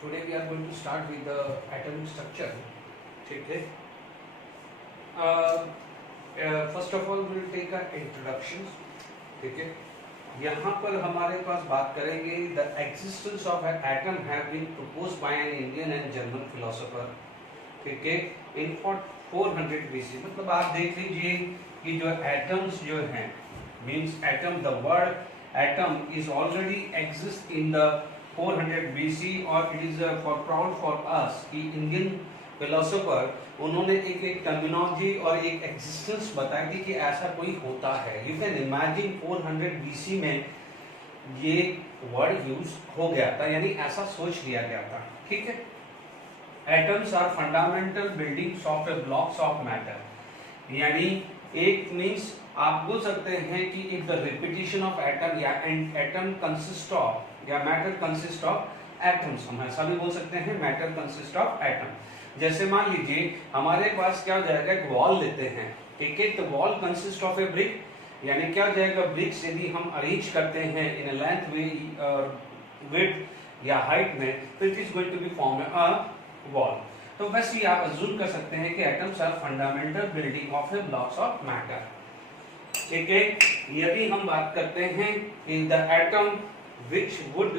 Today we are going to start with the atomic structure. ठीक है. First of all we will take an introduction. ठीक है. यहाँ पर हमारे पास बात करेंगे the existence of an atom have been proposed by an Indian and German philosopher. ठीक है. In 400 BC. मतलब आप देख लीजिए कि जो atoms जो हैं means atom, the word atom is already exist in the 400 BC और it is for proud for us कि इंडियन फिलोसोफर उन्होंने एक टर्मिनोलॉजी और एक एग्जिस्टेंस बताई थी कि ऐसा कोई होता है. यू कैन इमेजिन 400 BC में ये वर्ड यूज हो गया था, यानी ऐसा सोच लिया गया था. ठीक है. Atoms are fundamental building of a blocks of matter, यानी एक मीन्स आप बोल सकते हैं कि if the repetition of atom या एटम कंसिस्ट ऑफ या मैटर कंसिस्ट ऑफ एटम्स, हम ऐसा भी बोल सकते हैं मैटर कंसिस्ट ऑफ एटम. जैसे मान लीजिए हमारे पास क्या हो जाएगा, एक वॉल लेते हैं. ठीक है. तो wall consist of A brick, यानी क्या हो जाएगा, ब्रिक्स यदि हम अरेंज करते हैं इन लेंथ विड्थ या हाइट में, तो it is going to be form a wall. तो बस ये आप अज्यूम कर सकते हैं कि atoms are fundamental building of a blocks of matter. ठीक है. यदि हम बात करते हैं कि the atom which would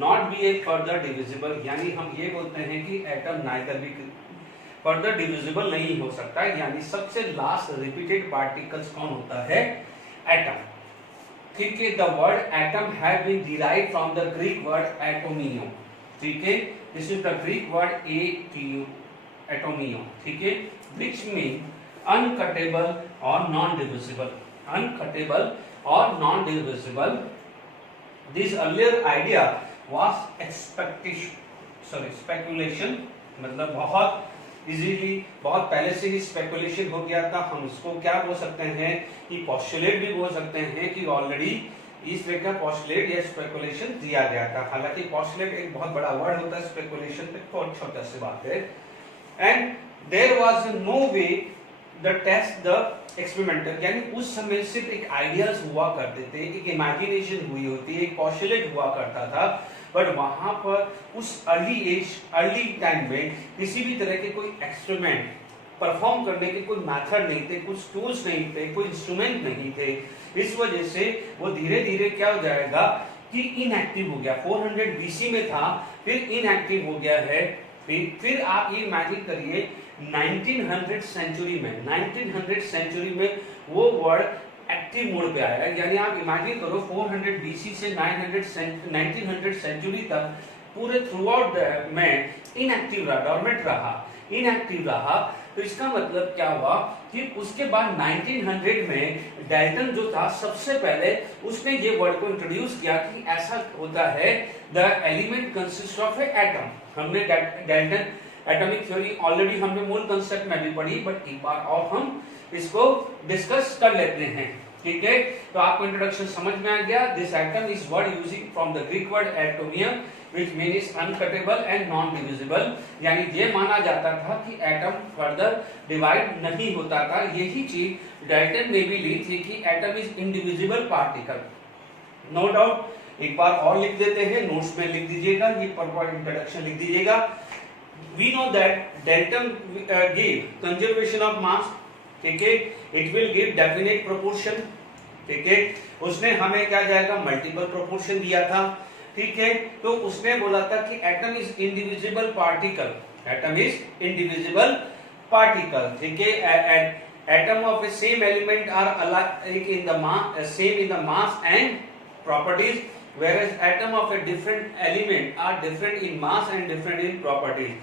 not be a further divisible, यानी हम ये बोलते हैं कि एटम नाइदर भी फर्दर डिविजिबल नहीं हो सकता, यानी सबसे लास्ट रिपीटेड पार्टिकल्स कौन होता है, एटम. ठीक है. The word atom have been derived from the Greek word एटोमियो. ठीक है. This is the Greek word एटोमियो. ठीक है. व्हिच मीन अनकटेबल और नॉन डिविजिबल. अनकटेबल और non divisible. This earlier idea was speculation, मतलब बहुत इजीली, बहुत पहले से ही स्पेकुलेशन हो गया था. हम इसको क्या बोल सकते हैं कि पोस्टुलेट भी बोल सकते हैं कि ऑलरेडी इस तरह का पोस्टुलेट या स्पेकुलेशन दिया गया था. हालांकि पोस्टुलेट एक बहुत बड़ा वर्ड होता है, स्पेकुलेशन पे बहुत छोटा सी बात है. And there was no way the test the experimental, यानी उस समय सिर्फ एक आइडियाज हुआ करते थे, एक इमेजिनेशन हुई होती है, एक पोस्टुलेट हुआ करता था. बट वहां पर उस अर्ली टाइम में किसी भी तरह के कोई एक्सपेरिमेंट परफॉर्म करने के कोई मेथड नहीं थे, कुछ टूल्स नहीं थे, कोई इंस्ट्रूमेंट नहीं थे. इस वजह से वो धीरे धीरे क्या हो जाएगा कि इनएक्टिव हो गया. 400 BC में था, फिर इनएक्टिव हो गया है. फिर आप ये इमेजिन करिए 1900 सेंचुरी में वो वर्ड एक्टिव मोड पे आया. यानी आप इमेजिन करो 400 BC से 1900 सेंचुरी तक पूरे थ्रू आउट में इनएक्टिव रहा, डॉर्मेंट रहा, इनएक्टिव रहा. तो इसका मतलब क्या हुआ कि उसके बाद 1900 में डाल्टन जो था सबसे पहले उसने ये वर्ड को इंट्रोड्यूस किया कि ऐसा होता है the element consist of A atom. हमने डाल्टन एटॉमिक थ्योरी ऑलरेडी हमने मूल कंसेप्ट में भी पढ़ी, बट एक बार और हम इसको डिस्कस कर लेते हैं. ठीक है. तो आपको इंट्रोडक्शन समझ में आ गया. This atom is word using from the Greek word एटोमियम which means uncuttable and non divisible, यानी ये माना जाता था कि एटम फर्दर डिवाइड नहीं होता था. यही चीज डाल्टन ने भी ली थी कि atom is indivisible particle. No doubt एक बार और लिख देते हैं, नोट्स में लिख दीजिएगा, ये प्रॉपर इंट्रोडक्शन लिख दीजिएगा. We know that Dalton gave conservation of mass. ठीक है. It will give definite proportion. ठीक है. उसने हमें क्या जाएगा, मल्टीपल प्रोपोर्शन दिया था. ठीक है. तो उसने बोला था कि atom is indivisible particle. Atom is indivisible particle. ठीक है. Atom of a same element are अलग in the mass, same in the mass and properties, whereas atom of a different element are different in mass and different in properties.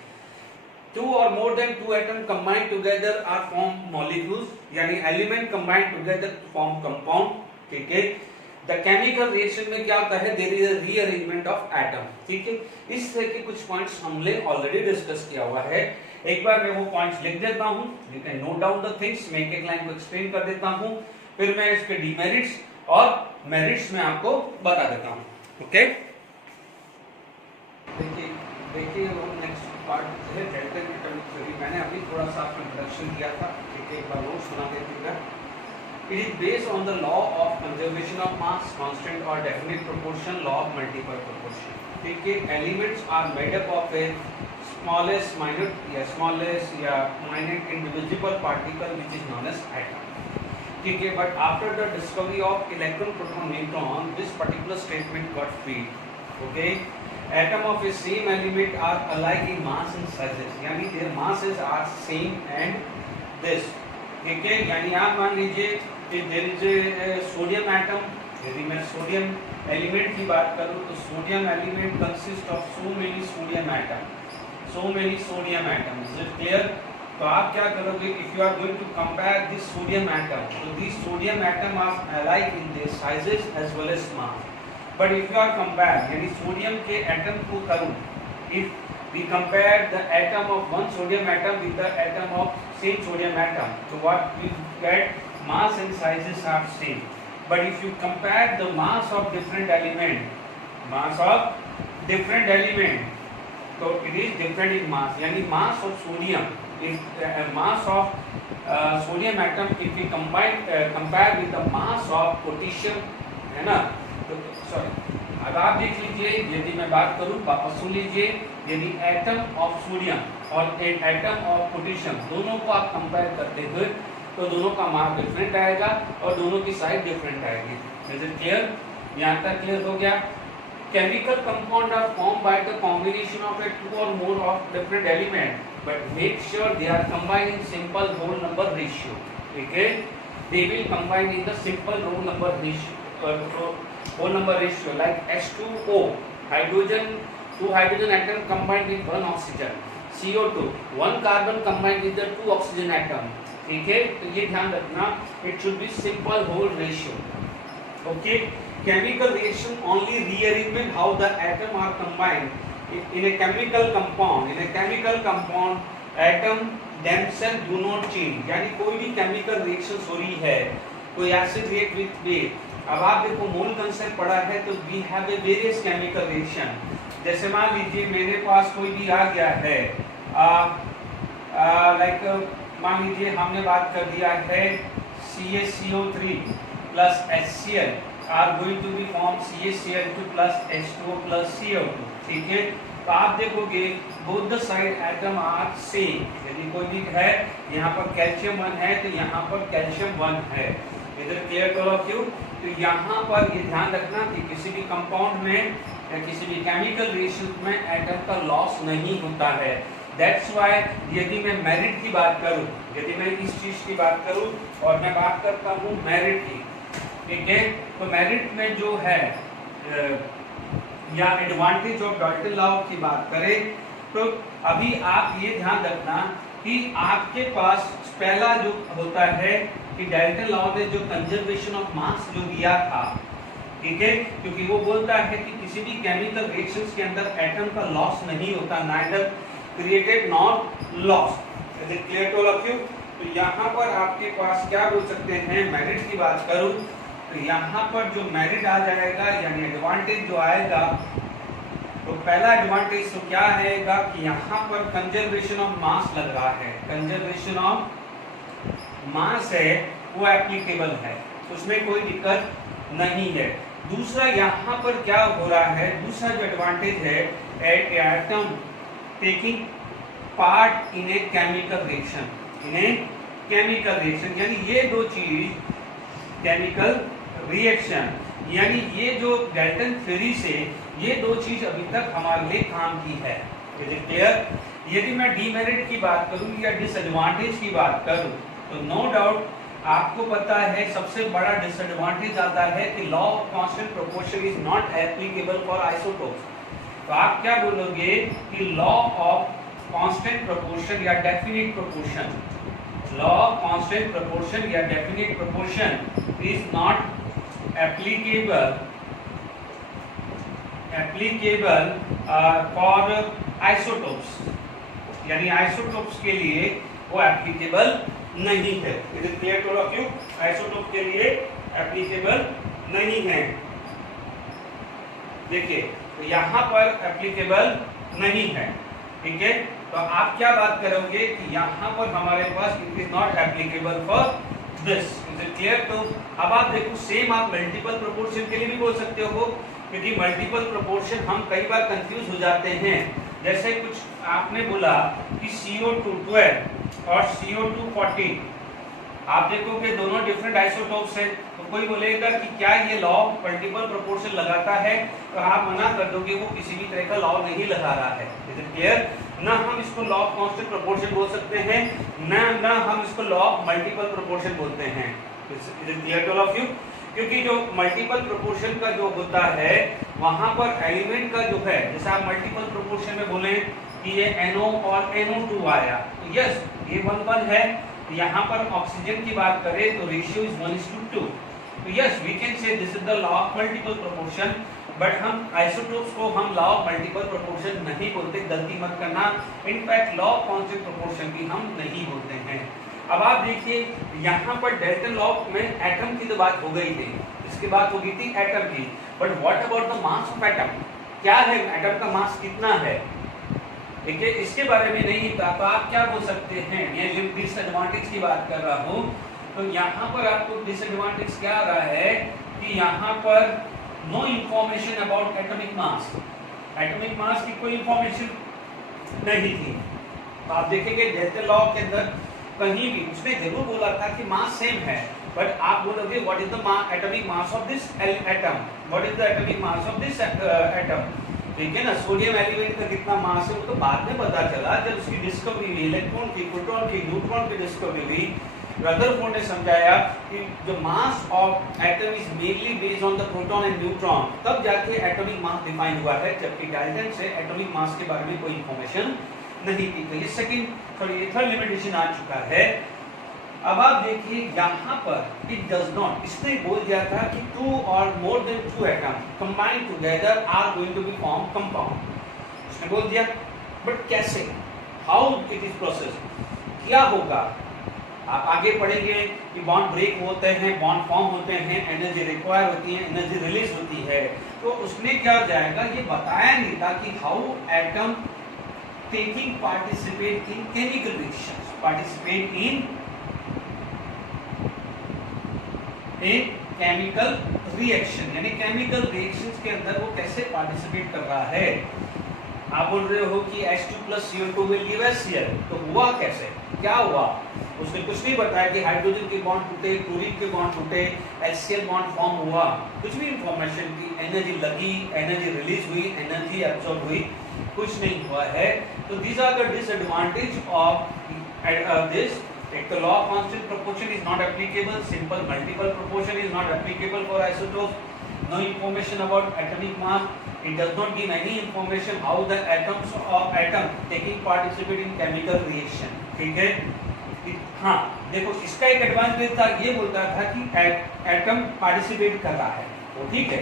Two or more than two atoms combined together are form molecules, यानी element combined together form compound. ठीक है. The chemical reaction में क्या होता है, there is a rearrangement of atom. ठीक है. इस तरह के कुछ पॉइंट्स हमने ऑलरेडी डिस्कस किया हुआ है. एक बार मैं वो पॉइंट्स लिख देता हूँ, you can note down the things, मैं एक लाइन को एक्सप्लेन कर देता हूँ, फिर मैं इसके डिमेरिट्स और मेरिट्स में आपको बता देता हूँ. ओके. देखिए वो नेक्स्ट पार्ट है डाल्टन एटॉमिक थ्योरी. मैंने अभी थोड़ा सा आपको इंट्रोडक्शन दिया था. ठीक है. एक बार वो सुना देते हैं. It is based on the law of conservation of mass, constant or definite proportion, law of multiple proportion. ठीक है, elements are made up of a smallest minute indivisible particle which is known as atom. ठीक है, but after the discovery of electron, proton, neutron, this particular statement got freed. Okay, atom of a same element are alike in mass and sizes, यानी their masses are same and this. ठीक है, यानी आप मान लीजिए कि there is a sodium atom. यदि मैं सोडियम एलिमेंट की बात करूं तो sodium element consist of so many sodium atom. Is it clear? तो आप क्या करोगे, if you are going to compare this sodium atom, तो this sodium atom are alike in their sizes as well as mass. But if you are compare, यानी sodium के atom को करूं, if we compare the atom of one sodium atom with the atom of same sodium atom, तो what we get, mass and sizes are same. But if you compare the mass of different element, so it is different in mass. यानी mass of sodium is mass of sodium atom if we compare with the mass of potassium, है ना? तो sorry, अब आप देख लीजिए, यदि मैं बात करूं, वापस सुन लीजिए, यदि एटम ऑफ सोडियम और एक एटम ऑफ पोटेशियम दोनों को आप कंपेयर करते हुए तो दोनों का मास डिफरेंट आएगा और दोनों की साइज डिफरेंट आएगी. Is it clear? यहाँ तक क्लियर हो गया? Chemical compound are form by the combination of a two और more of different element, but make sure they are combined in simple whole number ratio. ठीक है, they will combine in the simple whole number ratio like H2O, hydrogen, two hydrogen atom combined with one oxygen, CO2, one carbon combined with the two oxygen atom. ठीक है, तो ये ध्यान रखना, it should be simple whole ratio. Okay, chemical reaction only rearrangement how the atom are combined in a chemical compound atom themselves do not change. यानी कोई भी chemical reaction हो रही है, कोई एसिड रिएक्ट विद बेस, अब आप देखो मोल कंसेप्ट पढ़ा है, तो we have a various chemical reaction. जैसे मान लीजिए मेरे पास कोई भी आ गया है, लाइक मान लीजिए हमने बात कर दिया है CaCO3 plus HCl are going to be form CaCl2 plus H2O plus CO2. ठीक है, तो आप देखोगे both the side atom are same. यदि कोई भी है, यहाँ पर कैल्शियम 1 है तो यहाँ पर कैल्शियम 1 है. इधर क्लियर करो क्यों? तो यहाँ पर ये ध्यान रखना कि किसी भी कंपाउंड में या किसी भी केमिकल रिएक्शन में एटम का लॉस नहीं होता है. That's why यदि मैं मेरिट की बात करूं, यदि मैं इस चीज की बात करूं और मैं बात करता हूं मेरिट की, ठीक है, तो मेरिट में जो है या एडवांटेज ऑफ डाल्टन लॉ की बात करें, तो अभी आप ये ध्यान रखना कि आपके पास पहला जो होता है कि डाल्टन लॉ ने जो कंजर्वेशन ऑफ मास जो दिया था, ठीक है, क्योंकि वो बोलता है कि किसी भी केमिकल रिएक्शंस के अंदर एटम का लॉस नहीं होता, neither created not loss. Is it clear to all of you? तो यहाँ पर आपके पास क्या बोल सकते हैं, मेरिट की बात करूं तो यहाँ पर जो मेरिट आ जाएगा यानी एडवांटेज जो आएगा, तो पहला एडवांटेज तो क्या आएगा कि यहाँ पर कंजर्वेशन ऑफ मास लग रहा है, कंजर्वेशन ऑफ मास है वो एप्लीकेबल है, उसमें कोई दिक्कत नहीं है. दूसरा यहाँ पर क्या हो रहा है, दूसरा जो एडवांटेज है, atom taking part in a chemical reaction, यानी ये दो चीज केमिकल रिएक्शन, यानी ये जो डाल्टन थ्योरी से ये दो चीज अभी तक हमारे लिए काम की है. Is it clear? यदि मैं डीमेरिट की बात करूं या डिसएडवांटेज की बात करूं, तो नो डाउट आपको पता है सबसे बड़ा डिसएडवांटेज आता है कि law of constant proportion is not applicable for isotopes. तो आप क्या बोलोगे कि लॉ ऑफ कांस्टेंट प्रोपोर्शन या definite proportion, law of constant proportion या definite proportion is not applicable for isotopes, यानी आइसोटोप्स के लिए वो एप्लीकेबल नहीं है. Is it clear to all of you? Isotope के लिए एप्लीकेबल नहीं है. देखिए, तो यहाँ पर एप्लीकेबल नहीं है. ठीक है, तो आप क्या बात करोगे कि यहाँ पर हमारे पास it is not applicable for this is it clear? तो अब आप देखो सेम आप मल्टीपल प्रोपोर्शन के लिए भी बोल सकते हो, क्योंकि मल्टीपल प्रोपोर्शन हम कई बार कंफ्यूज हो जाते हैं। जैसे कुछ आपने बोला कि CO2 12 और CO2 14, आप देखोगे दोनों डिफरेंट आइसोटोप्स हैं, तो कोई बोलेगा कि क्या ये लॉ मल्टीपल प्रोपोर्शन लगाता है, तो आप मना कर दोगे वो किसी भी तरह का लॉ नहीं लगा रहा है। Is it clear? ना हम इसको लॉ ऑफ कांस्टेंट प्रोपोर्शन बोल सकते हैं, ना हम इसको लॉ ऑफ मल्टीपल प्रोपोर्शन बोलते हैं। Is it clear to all of you? क्योंकि जो मल्टीपल प्रोपोर्शन का जो होता है वहां पर एलिमेंट का जो है, जैसे आप मल्टीपल प्रोपोर्शन में बोले कि ये NO और NO2 आया, तो यस ये 1:1 है। यहाँ पर ऑक्सीजन की बात करें तो रेशियो इज 1:2। तो yes we can say this is the law of multiple proportion, but हम आइसोटोप्स को हम लॉ ऑफ मल्टीपल प्रोपोर्शन नहीं बोलते, गलती मत करना। In fact law of constant proportion भी हम नहीं बोलते हैं। अब आप देखिए यहाँ पर डेल्टन लॉ में एटम की तो बात हो गई थी, इसके बात हो गई थी एटम की, but what about the mass of atom? क्या है एटम का मास कितना है? देखिए इसके बारे में नहीं था, तो आप क्या बोल सकते हैं, ये जो डिसएडवांटेज की बात कर रहा हूँ, तो यहाँ पर आपको डिसएडवांटेज क्या आ रहा है कि यहाँ पर no information about atomic mass, atomic mass की कोई इंफॉर्मेशन नहीं थी। तो आप देखेंगे डेल्टन लॉ के अंदर कहीं भी उसने जरूर बोला था कि मास सेम है, बट आप बोलोगे what is the atomic mass of this atom, what is the atomic mass of this atom, ठीक है ना। सोडियम एलिमेंट का कितना मास है वो तो बाद में पता चला जब उसकी डिस्कवरी हुई, इलेक्ट्रॉन की, प्रोटॉन की, न्यूट्रॉन की डिस्कवरी हुई। रदरफोर्ड ने समझाया कि the mass of atom is mainly based on the proton and neutron, तब जाके एटॉमिक मास डिफाइन हुआ है, जबकि डाल्टन से एटॉमिक मास के बारे में कोई इंफॉर्मेशन नहीं थी। तो ये थर्ड लिमिटेशन आ चुका है। अब आप देखिए यहाँ पर इट डज नॉट, इसने बोल दिया था कि 2 और more than 2 atom combine together are going to be form compound, इसने बोल दिया, बट कैसे, हाउ इट इज प्रोसेस, क्या होगा? आप आगे पढ़ेंगे कि बॉन्ड ब्रेक होते हैं, बॉन्ड फॉर्म होते हैं, एनर्जी रिक्वायर होती है, एनर्जी रिलीज होती है, तो उसमें क्या हो जाएगा ये बताया नहीं था कि how atom taking participate in chemical reactions, participate in एक केमिकल रिएक्शन, यानी केमिकल रिएक्शंस के अंदर वो कैसे पार्टिसिपेट कर रहा है। आप बोल रहे हो कि H2 + CO2 will give HCl, तो हुआ कैसे, क्या हुआ? उसने कुछ नहीं बताया कि हाइड्रोजन के बॉन्ड टूटे, क्लोरीन के बॉन्ड टूटे, HCl बॉन्ड फॉर्म हुआ, कुछ भी इंफॉर्मेशन की, एनर्जी लगी, एनर्जी रिलीज हुई, एनर्जी एब्सॉर्ब हुई, कुछ नहीं हुआ है। तो these are the disadvantage of this. एक तो law of constant proportion is not applicable, simple multiple proportion is not applicable for isotopes, no information about atomic mass, it does not give any information how the atoms of atom taking participate in chemical reaction, ठीक है। हाँ देखो इसका एक advantage था, ये बोलता था कि एटम पार्टिसिपेट कर रहा है, वो ठीक है,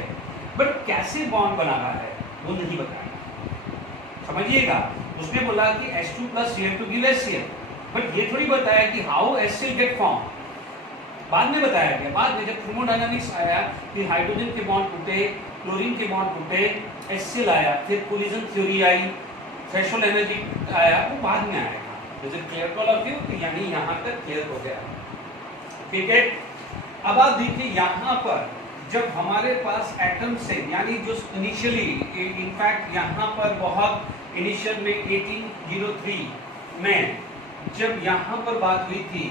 बट कैसे बॉन्ड बना रहा है वो नहीं बताया, समझिएगा। उसने बोला कि H2 + Cl2 give HCl, but ये थोड़ी बताया कि हाउ HCl गेट फॉर्म, बाद में बताया गया। बाद में जब थर्मोडायनामिक्स आया कि हाइड्रोजन के बॉन्ड टूटे, क्लोरीन के बॉन्ड टूटे, HCl आया, फिर कोलिजन थ्योरी आई, थ्रेशोल्ड एनर्जी आया, वो बाद में आएगा। Is it clear to all of you? यानी यहाँ तक क्लियर हो गया, ठीक है। अब आप देखिए यहाँ पर जब हमारे पास एटम से, यानी जो इनिशियली, इनफैक्ट यहाँ पर बहुत इनिशियल में 1803 में जब यहाँ पर बात हुई थी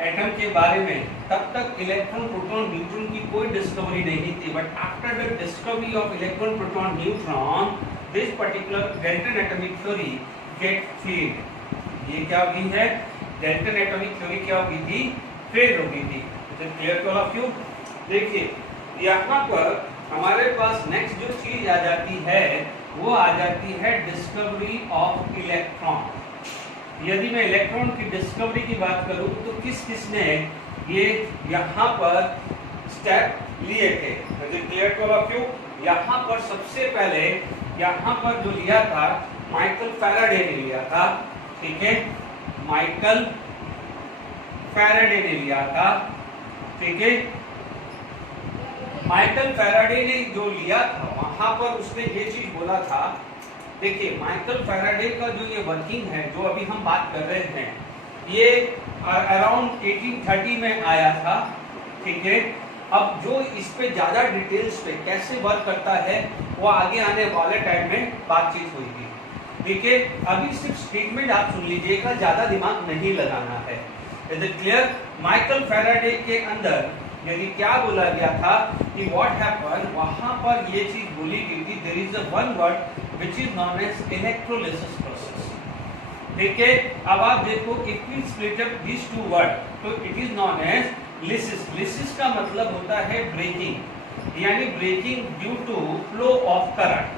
एटम के बारे में, तब तक इलेक्ट्रॉन, प्रोटॉन, न्यूट्रॉन की कोई डिस्कवरी नहीं थी, but after the discovery of electron, proton, neutron, this particular Dalton atomic theory get failed. ये क्या हुई है, डाल्टन एटॉमिक थ्योरी क्या हो गई थी, फेल हो गई थी। Clear to all of you? देखिए यहाँ पर हमारे पास नेक्स्ट जो चीज आ जाती है वो आ जाती है डिस्कवरी ऑफ इलेक्ट्रॉन। यदि मैं इलेक्ट्रॉन की डिस्कवरी की बात करूं तो किस किसने ये यहाँ पर स्टेप लिए थे? Clear to all of you? यहाँ पर सबसे पहले यहाँ पर जो लिया था माइकल फैराडे ने लिया था, ठीक है, माइकल फैराडे ने लिया था, ठीक है। माइकल फैराडे ने जो लिया था वहां पर उसने ये चीज बोला था, देखिए माइकल फैराडे का जो ये वर्किंग है, जो अभी हम बात कर रहे हैं, ये अराउंड 1830 में आया था, ठीक है। अब जो इस पे ज्यादा डिटेल्स पे कैसे वर्क करता है वो आगे आने वाले टाइम में बातचीत होगी, ठीक है। अभी सिर्फ स्टेटमेंट आप सुन लीजिएगा, ज्यादा दिमाग नहीं लगाना है। Is it clear? Michael Faraday के अंदर यानी क्या बोला गया था कि व्हाट हैपन, वहां पर ये चीज बोली गई थी, there is a one word which is known as electrolysis process, ठीक है। अब आप देखो, if we split up this two word तो it is known as lysis. Lysis का मतलब होता है ब्रेकिंग, यानी breaking due to flow of current,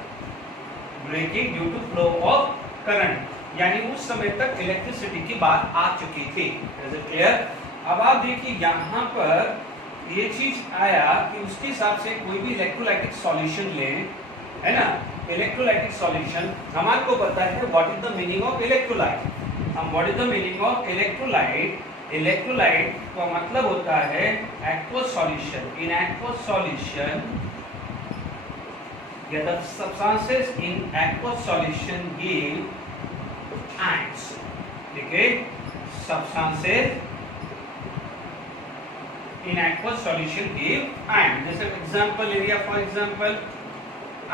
breaking due to flow of current, यानी उस समय तक इलेक्ट्रिसिटी की बात आ चुकी थी। Is it clear? अब आप देखिए यहाँ पर ये चीज आया कि उसके हिसाब से कोई भी इलेक्ट्रोलाइटिक सॉल्यूशन लें, है ना। इलेक्ट्रोलाइटिक सॉल्यूशन हमारे को पता है what is the meaning of electrolyte. हम what is the meaning of electrolyte? Electrolyte का मतलब होता है aqueous solution. In aqueous solution या the substances in aqueous solution give ions, ठीक है। Substances in aqueous solution give ion। जैसे example ले लिया, फॉर एग्जांपल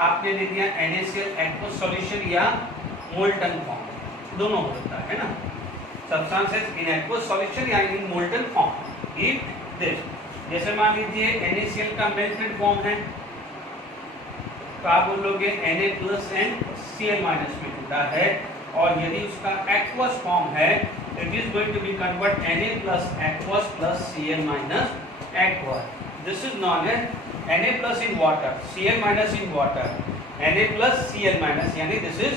आपने ले लिया NaCl aqueous solution या मोल्टन फॉर्म, दोनों होता है ना। सब्सटेंसेस इन aqueous solution या इन मोल्टन फॉर्म गिव दिस। जैसे मान लीजिए NaCl का मेल्टेड फॉर्म है तो आप बोलोगे Na+N Cl- में टूटा है, और यदि उसका aqueous फॉर्म है it is going to be convert Na plus aqueous plus Cl minus aqueous. This is known as Na plus in water, Cl minus in water, Na plus Cl minus, यानी this is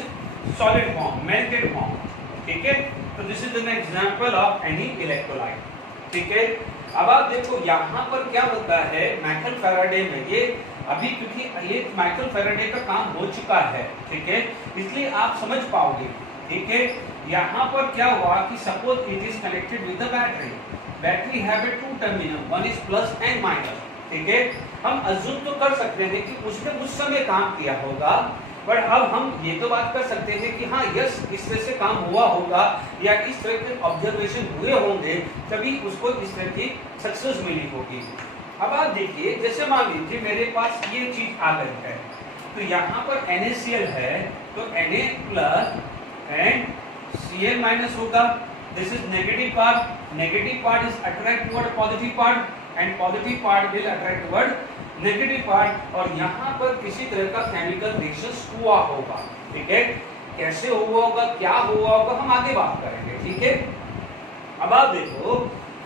solid form, melted form, ठीक है। तो this is an example of any electrolyte, ठीक है। अब आप देखो यहाँ पर क्या होता है माइकल फैराडे में, ये अभी क्योंकि ये माइकल फैराडे का काम हो चुका है, ठीक है, इसलिए आप समझ पाओगे, ठीक है। यहाँ पर क्या हुआ कि suppose it is connected with the battery, battery have a two terminal, one is plus and minus, ठीक है। हम अज्यूम तो कर सकते हैं कि उसने उस समय काम किया होगा, पर अब हम ये तो बात कर सकते हैं कि हाँ यस इस तरह से काम हुआ होगा या इस तरह के ऑब्जर्वेशन हुए होंगे तभी उसको इस तरह की सक्सेस मिली होगी। अब आप देखिए, जैसे मान लीजिए मेरे पास ये चीज आ गई है, तो यहाँ पर NaCl है तो Na plus and Cl minus होगा, this is negative part, negative part is attract toward positive part and positive part will attract toward negative part, और यहाँ पर किसी तरह का केमिकल रिएक्शन हुआ होगा, ठीक है। कैसे हुआ होगा, क्या हुआ होगा, हम आगे बात करेंगे, ठीक है। अब आप देखो,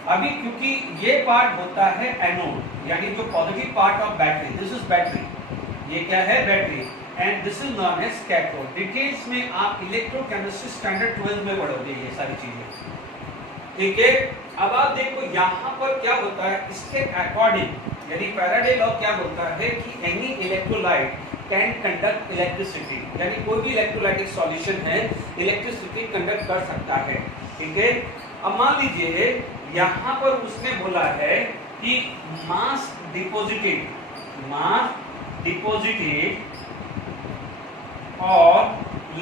अभी क्योंकि ये पार्ट होता है एनोड, यानी जो positive part of battery, this is battery, ये क्या है battery, and this is known as cathode. Details में आप इलेक्ट्रोकेमिस्ट्री स्टैंडर्ड 12 में पढ़ोगे ये सारी चीजें, ठीक है। अब आप देखो यहाँ पर क्या होता है, इसके अकॉर्डिंग यानी फैराडे लॉ क्या बोलता है कि any electrolyte can conduct electricity, यानी कोई भी इलेक्ट्रोलाइटिक सॉल्यूशन है इलेक्ट्रिसिटी कंडक्ट कर सकता है, ठीक है। अब मान लीजिए यहाँ पर उसने बोला है कि मास डिपॉजिटेड और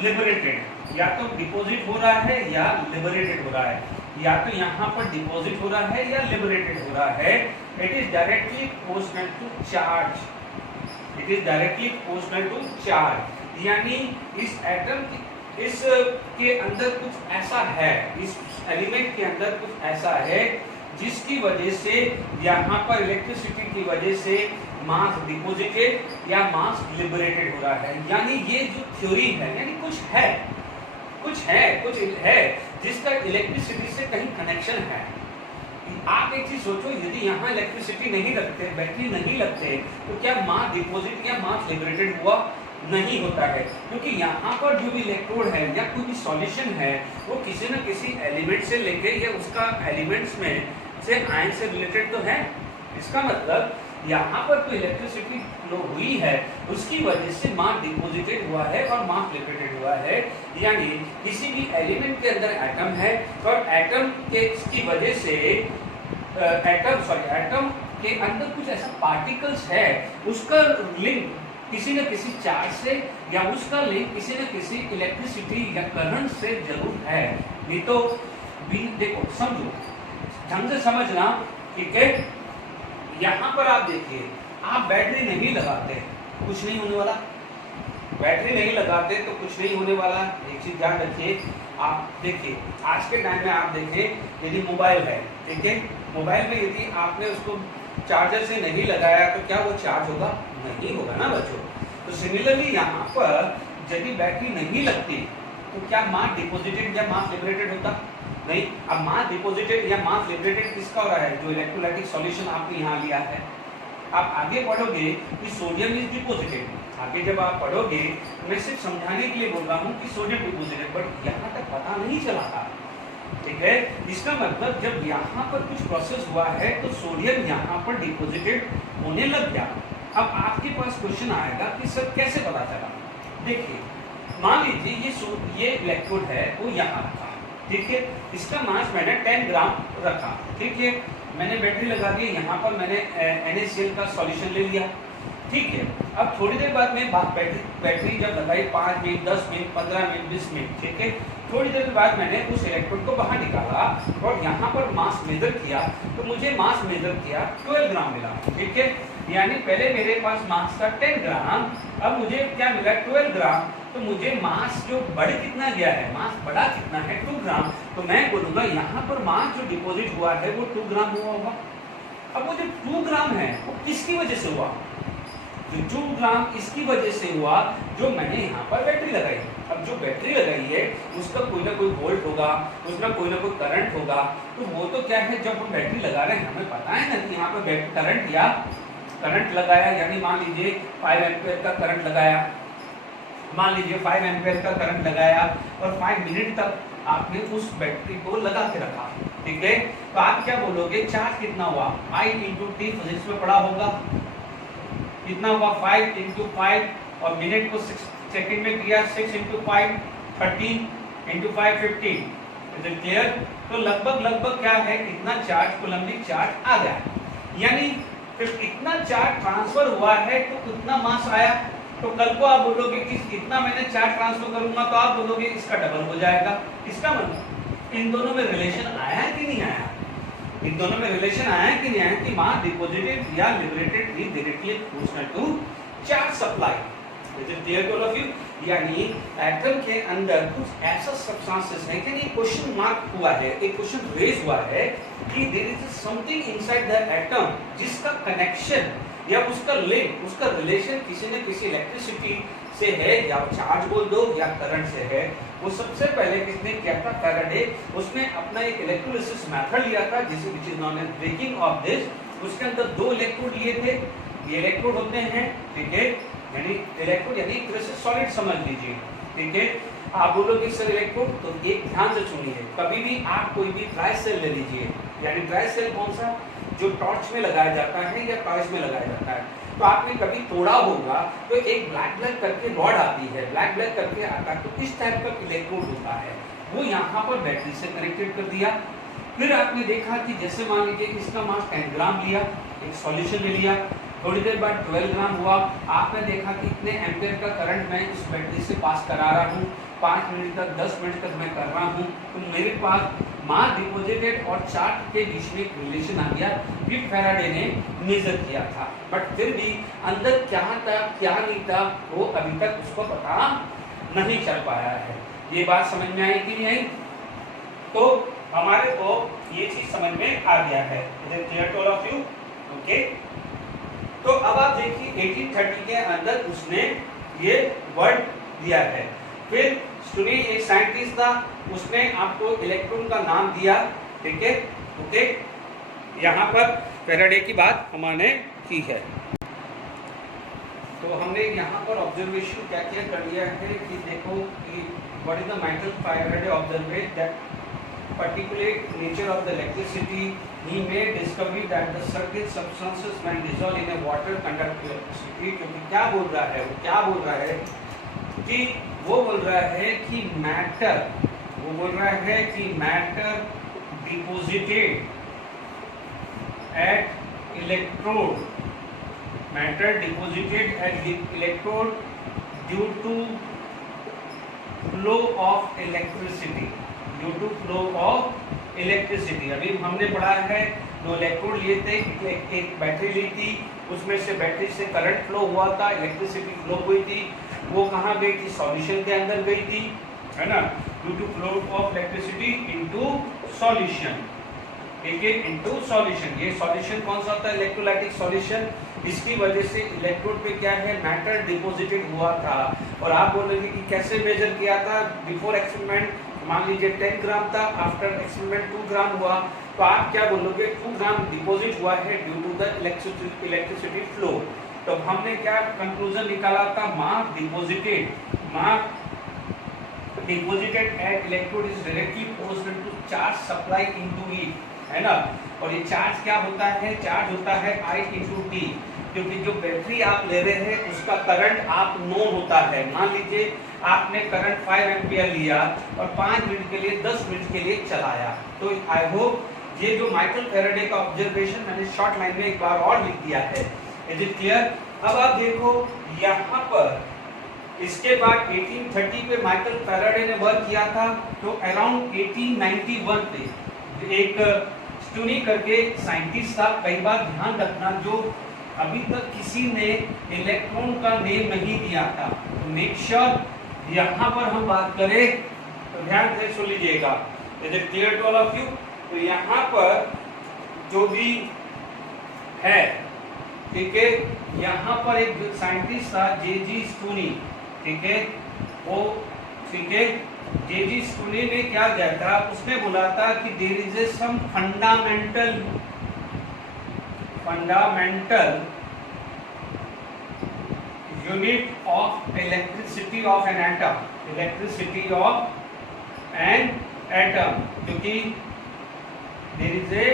लिबरेटेड, या तो डिपॉजिट हो रहा है या लिबरेटेड हो रहा है, या तो यहाँ पर डिपॉजिट हो रहा है या लिबरेटेड हो रहा है, it is directly proportional to charge, it is directly proportional to charge, यानी इस एटम इस के अंदर कुछ ऐसा है, इस एलिमेंट के अंदर कुछ ऐसा है जिसकी वजह से यहाँ पर इलेक्ट्रिसिटी की वजह से मास डिपॉजिटेड या मास लिबरेटेड हो रहा है। यानी ये जो थ्योरी है, यानी कुछ है जिसका इलेक्ट्रिसिटी से कहीं कनेक्शन है। आप एक चीज सोचो, यदि यहाँ इलेक्ट्रिसिटी नहीं लगते, बैटरी नहीं लगते, तो क्या मास डिपॉजिट या मास लिबरेटेड हुआ? नहीं होता है, क्योंकि यहाँ पर जो भी इलेक्ट्रोड है या कोई भी सॉल्यूशन है वो किसी न किसी एलिमेंट से लेके या उसका एलिमेंट्स में से आयन से रिलेटेड तो है। इसका मतलब यहाँ पर कोई इलेक्ट्रिसिटी फ्लो हुई है, उसकी वजह से मास डिपॉजिटेड हुआ है और मास लिबरेटेड हुआ है, यानी किसी भी एलिमेंट के अंदर एटम है और एटम के की वजह से एटम के अंदर कुछ ऐसा पार्टिकल्स है, उसका लिंक किसी न किसी चार्ज से या उसका लिंक किसी न किसी इलेक्ट्रिसिटी या करंट से जरूर है। नहीं तो भी देखो समझो, ढंग से समझना, ठीक है। यहाँ पर आप देखिए, आप बैटरी नहीं लगाते कुछ नहीं होने वाला, बैटरी नहीं लगाते तो कुछ नहीं होने वाला। एक चीज ध्यान रखिए, आप देखिए आज के टाइम में आप देखें यदि मोबाइल है, ठीक है, मोबाइल में यदि आपने उसको चार्जर से नहीं लगाया तो क्या वो चार्ज होगा? नहीं होगा ना बच्चों। तो सिमिलरली यहाँ पर यदि बैटरी नहीं लगती तो क्या मास डिपॉजिटेड या मास लिबरेटेड होता? नहीं। अब मास डिपॉजिटेड या मास लिबरेटेड किसका हो रहा है? जो इलेक्ट्रोलाइटिक सॉल्यूशन आपने यहाँ लिया है। आप आगे पढ़ोगे कि सोडियम इज डिपॉजिटेड, आगे जब आप पढ़ोगे मैं सिर्फ समझाने के लिए बोल रहा हूँ कि सोडियम डिपॉजिटेड, बट यहाँ तक पता नहीं चला था, ठीक है। इसका मतलब जब यहाँ पर कुछ प्रोसेस हुआ है तो सोडियम यहाँ पर डिपॉजिटेड होने लग गया। अब आपके पास क्वेश्चन आएगा कि सर कैसे पता चला? देखिए, मान लीजिए ये इलेक्ट्रोड है वो यहाँ रखा, ठीक है, इसका मास मैंने 10 ग्राम रखा, ठीक है, मैंने बैटरी लगा दी, यहाँ पर मैंने NaCl का सॉल्यूशन ले लिया, ठीक है। अब थोड़ी देर बाद में बैटरी जब लगाई 5 मिनट, 10 मिनट, 15 मिनट, 20 मिनट, ठीक है, थोड़ी देर बाद मैंने उस इलेक्ट्रोड को बाहर निकाला और यहाँ पर मास मेजर किया तो मुझे मास मेजर किया 12 ग्राम मिला, ठीक है। यानी पहले मेरे पास मास था 10 ग्राम, अब मुझे क्या मिला? 12 ग्राम। तो मुझे मास जो बढ़ कितना गया है, मास बढ़ा कितना है? 2 ग्राम। तो मैं बोलूँगा यहाँ पर मास जो डिपॉजिट हुआ है वो 2 ग्राम हुआ होगा। अब वो जो 2 ग्राम है वो किसकी वजह से हुआ? जो 2 ग्राम इसकी वजह से हुआ जो मैंने यहाँ पर बैटरी लगाई। अब जो बैटरी लगाई है उसका कोई ना कोई वोल्ट होगा, उसमें कोई ना कोई करंट होगा। तो वो तो क्या है, जब हम बैटरी लगा रहे हैं हमें पता है ना कि यहाँ पर करंट लगाया, यानी मान लीजिए 5 एम्पीयर का करंट लगाया, मान लीजिए 5 एम्पीयर का करंट लगाया और 5 मिनट तक आपने उस बैटरी को लगा के रखा, ठीक है। तो आप क्या बोलोगे? चार्ज कितना हुआ? I × T फिजिक्स में पढ़ा होगा, कितना हुआ? 5 × 5 और मिनट को 6 सेकंड में किया, 6 × 5 13 × 5 15। Is it clear? तो लगभग क्या है, इतना चार्ज, कूलम्बिक चार्ज आ गया, यानी फिर इतना चार्ज ट्रांसफर हुआ है तो उतना मास आया। तो कल को आप बोलोगे कि इतना मैंने चार्ज ट्रांसफर करूंगा तो आप बोलोगे इसका डबल हो जाएगा। इसका मतलब इन दोनों में रिलेशन आया कि नहीं आया? इन दोनों में रिलेशन आया कि नहीं आया कि मास डिपॉजिटेड या liberated is directly proportional to charge supply. Is it clear to all of you? यानी एटम के अंदर कुछ ऐसा सब्सटेंसेस है कि क्वेश्चन मार्क हुआ है, एक क्वेश्चन रेज हुआ है कि there is something inside the atom जिसका कनेक्शन या उसका लिंक, उसका रिलेशन किसी न किसी इलेक्ट्रिसिटी से है, या चार्ज बोल दो या करंट से है। वो सबसे पहले किसने किया था? फैराडे। उसने अपना एक इलेक्ट्रोलिसिस मेथड लिया था जिसे which is known as breaking of this. उसके अंदर 2 इलेक्ट्रोड लिए थे, ये इलेक्ट्रोड होते हैं, ठीक है, यानी इलेक्ट्रोड यानी एक तरह से सॉलिड समझ लीजिए, ठीक है। आप बोलोगे सर इलेक्ट्रोड, तो एक ध्यान से सुनिए, कभी भी आप कोई भी ड्राई सेल ले लीजिए, यानी ड्राई सेल कौन सा? जो टॉर्च में लगाया जाता है या टॉर्च में लगाया जाता है। तो आपने कभी तोड़ा होगा तो एक ब्लैक करके रॉड आती है, ब्लैक करके आता है, तो इस टाइप का इलेक्ट्रोड होता है, वो यहाँ पर बैटरी से कनेक्टेड कर दिया। फिर आपने देखा कि जैसे मान लीजिए इसका मास 10 ग्राम लिया, एक सॉल्यूशन ले लिया, थोड़ी देर बाद 12 ग्राम हुआ, आपने देखा कि इतने एम्पियर का करंट मैं इस बैटरी से पास करा रहा हूँ, 5 मिनट तक 10 मिनट तक मैं कर रहा हूँ, तो मेरे पास मास डिपॉजिटेड और चार्ज के बीच में एक रिलेशन आ गया। फिर फैराडे ने मेजर किया था, बट फिर भी अंदर क्या था क्या नहीं था वो अभी तक उसको पता नहीं चल पाया है। ये बात समझ में आई कि नहीं आई? तो हमारे को ये चीज समझ में आ गया है। Is it clear to all of you? Okay. तो अब आप देखिए 1830 के अंदर उसने ये वर्ड दिया है। फिर सुनिए, एक साइंटिस्ट था, उसने आपको इलेक्ट्रॉन का नाम दिया, ठीक है, ओके। यहाँ पर फैराडे की बात हमने की है। तो हमने यहाँ पर ऑब्जर्वेशन क्या क्या कर लिया है कि देखो कि what is the Michael Faraday observed that particulate nature of the electricity. He made discovery that the certain substances when dissolved in a water conduct electricity. क्योंकि क्या बोल रहा है वो? क्या बोल रहा है कि वो बोल रहा है कि मैटर, वो बोल रहा है कि matter deposited at electrode, matter deposited at electrode due to flow of electricity, due to flow of electricity. अभी हमने पढ़ा है, दो इलेक्ट्रोड लिए थे, एक बैटरी ली थी, उसमें से बैटरी से करंट फ्लो हुआ था, इलेक्ट्रिसिटी फ्लो हुई थी, वो कहाँ गई थी? सॉल्यूशन के अंदर गई थी, है ना, due to flow of electricity into solution, ठीक है, इनटू सॉल्यूशन। ये सॉल्यूशन कौन सा होता है? Electrolytic solution. इसकी वजह से इलेक्ट्रोड पे क्या है? मैटर डिपॉजिटेड हुआ था। और आप बोलोगे कि कैसे मेजर किया था? बिफोर एक्सपेरिमेंट मान लीजिए 10 ग्राम था, आफ्टर एक्सपेरिमेंट 2 ग्राम हुआ, तो आप क्या बोलोगे? 2 ग्राम डिपॉजिट हुआ है due to the electricity flow. तो हमने क्या कंक्लूजन निकाला था? Mass deposited at electrode is directly proportional to charge supply into it, है ना। और ये चार्ज क्या होता है? चार्ज होता है I इंटू टी, क्योंकि जो बैटरी आप ले रहे हैं उसका करंट आप नोन होता है। मान लीजिए आपने करंट 5 एम्पियर लिया और 5 मिनट के लिए 10 मिनट के लिए चलाया, तो आई होप ये जो माइकल फैराडे का ऑब्जर्वेशन मैंने शॉर्ट लाइन में एक बार और लिख दिया है। Is it clear? अब आप देखो यहाँ पर, इसके बाद 1830 पे माइकल फैराडे ने वर्क किया था, तो अराउंड 1891 पे एक स्टूनी करके साइंटिस्ट था। कई बार ध्यान रखना, जो अभी तक किसी ने इलेक्ट्रॉन का नेम नहीं दिया था, मेक श्योर यहाँ पर हम बात करें तो ध्यान से सुन लीजिएगा। Is it clear to all of you? तो यहाँ पर जो भी है, ठीक है, यहाँ पर एक साइंटिस्ट था J.G. स्टूनी, ठीक है, वो, ठीक है, J.G. स्टूनी ने क्या किया था? उसने बोला था कि there is a some fundamental unit of electricity of an atom, electricity of an atom, क्योंकि there is a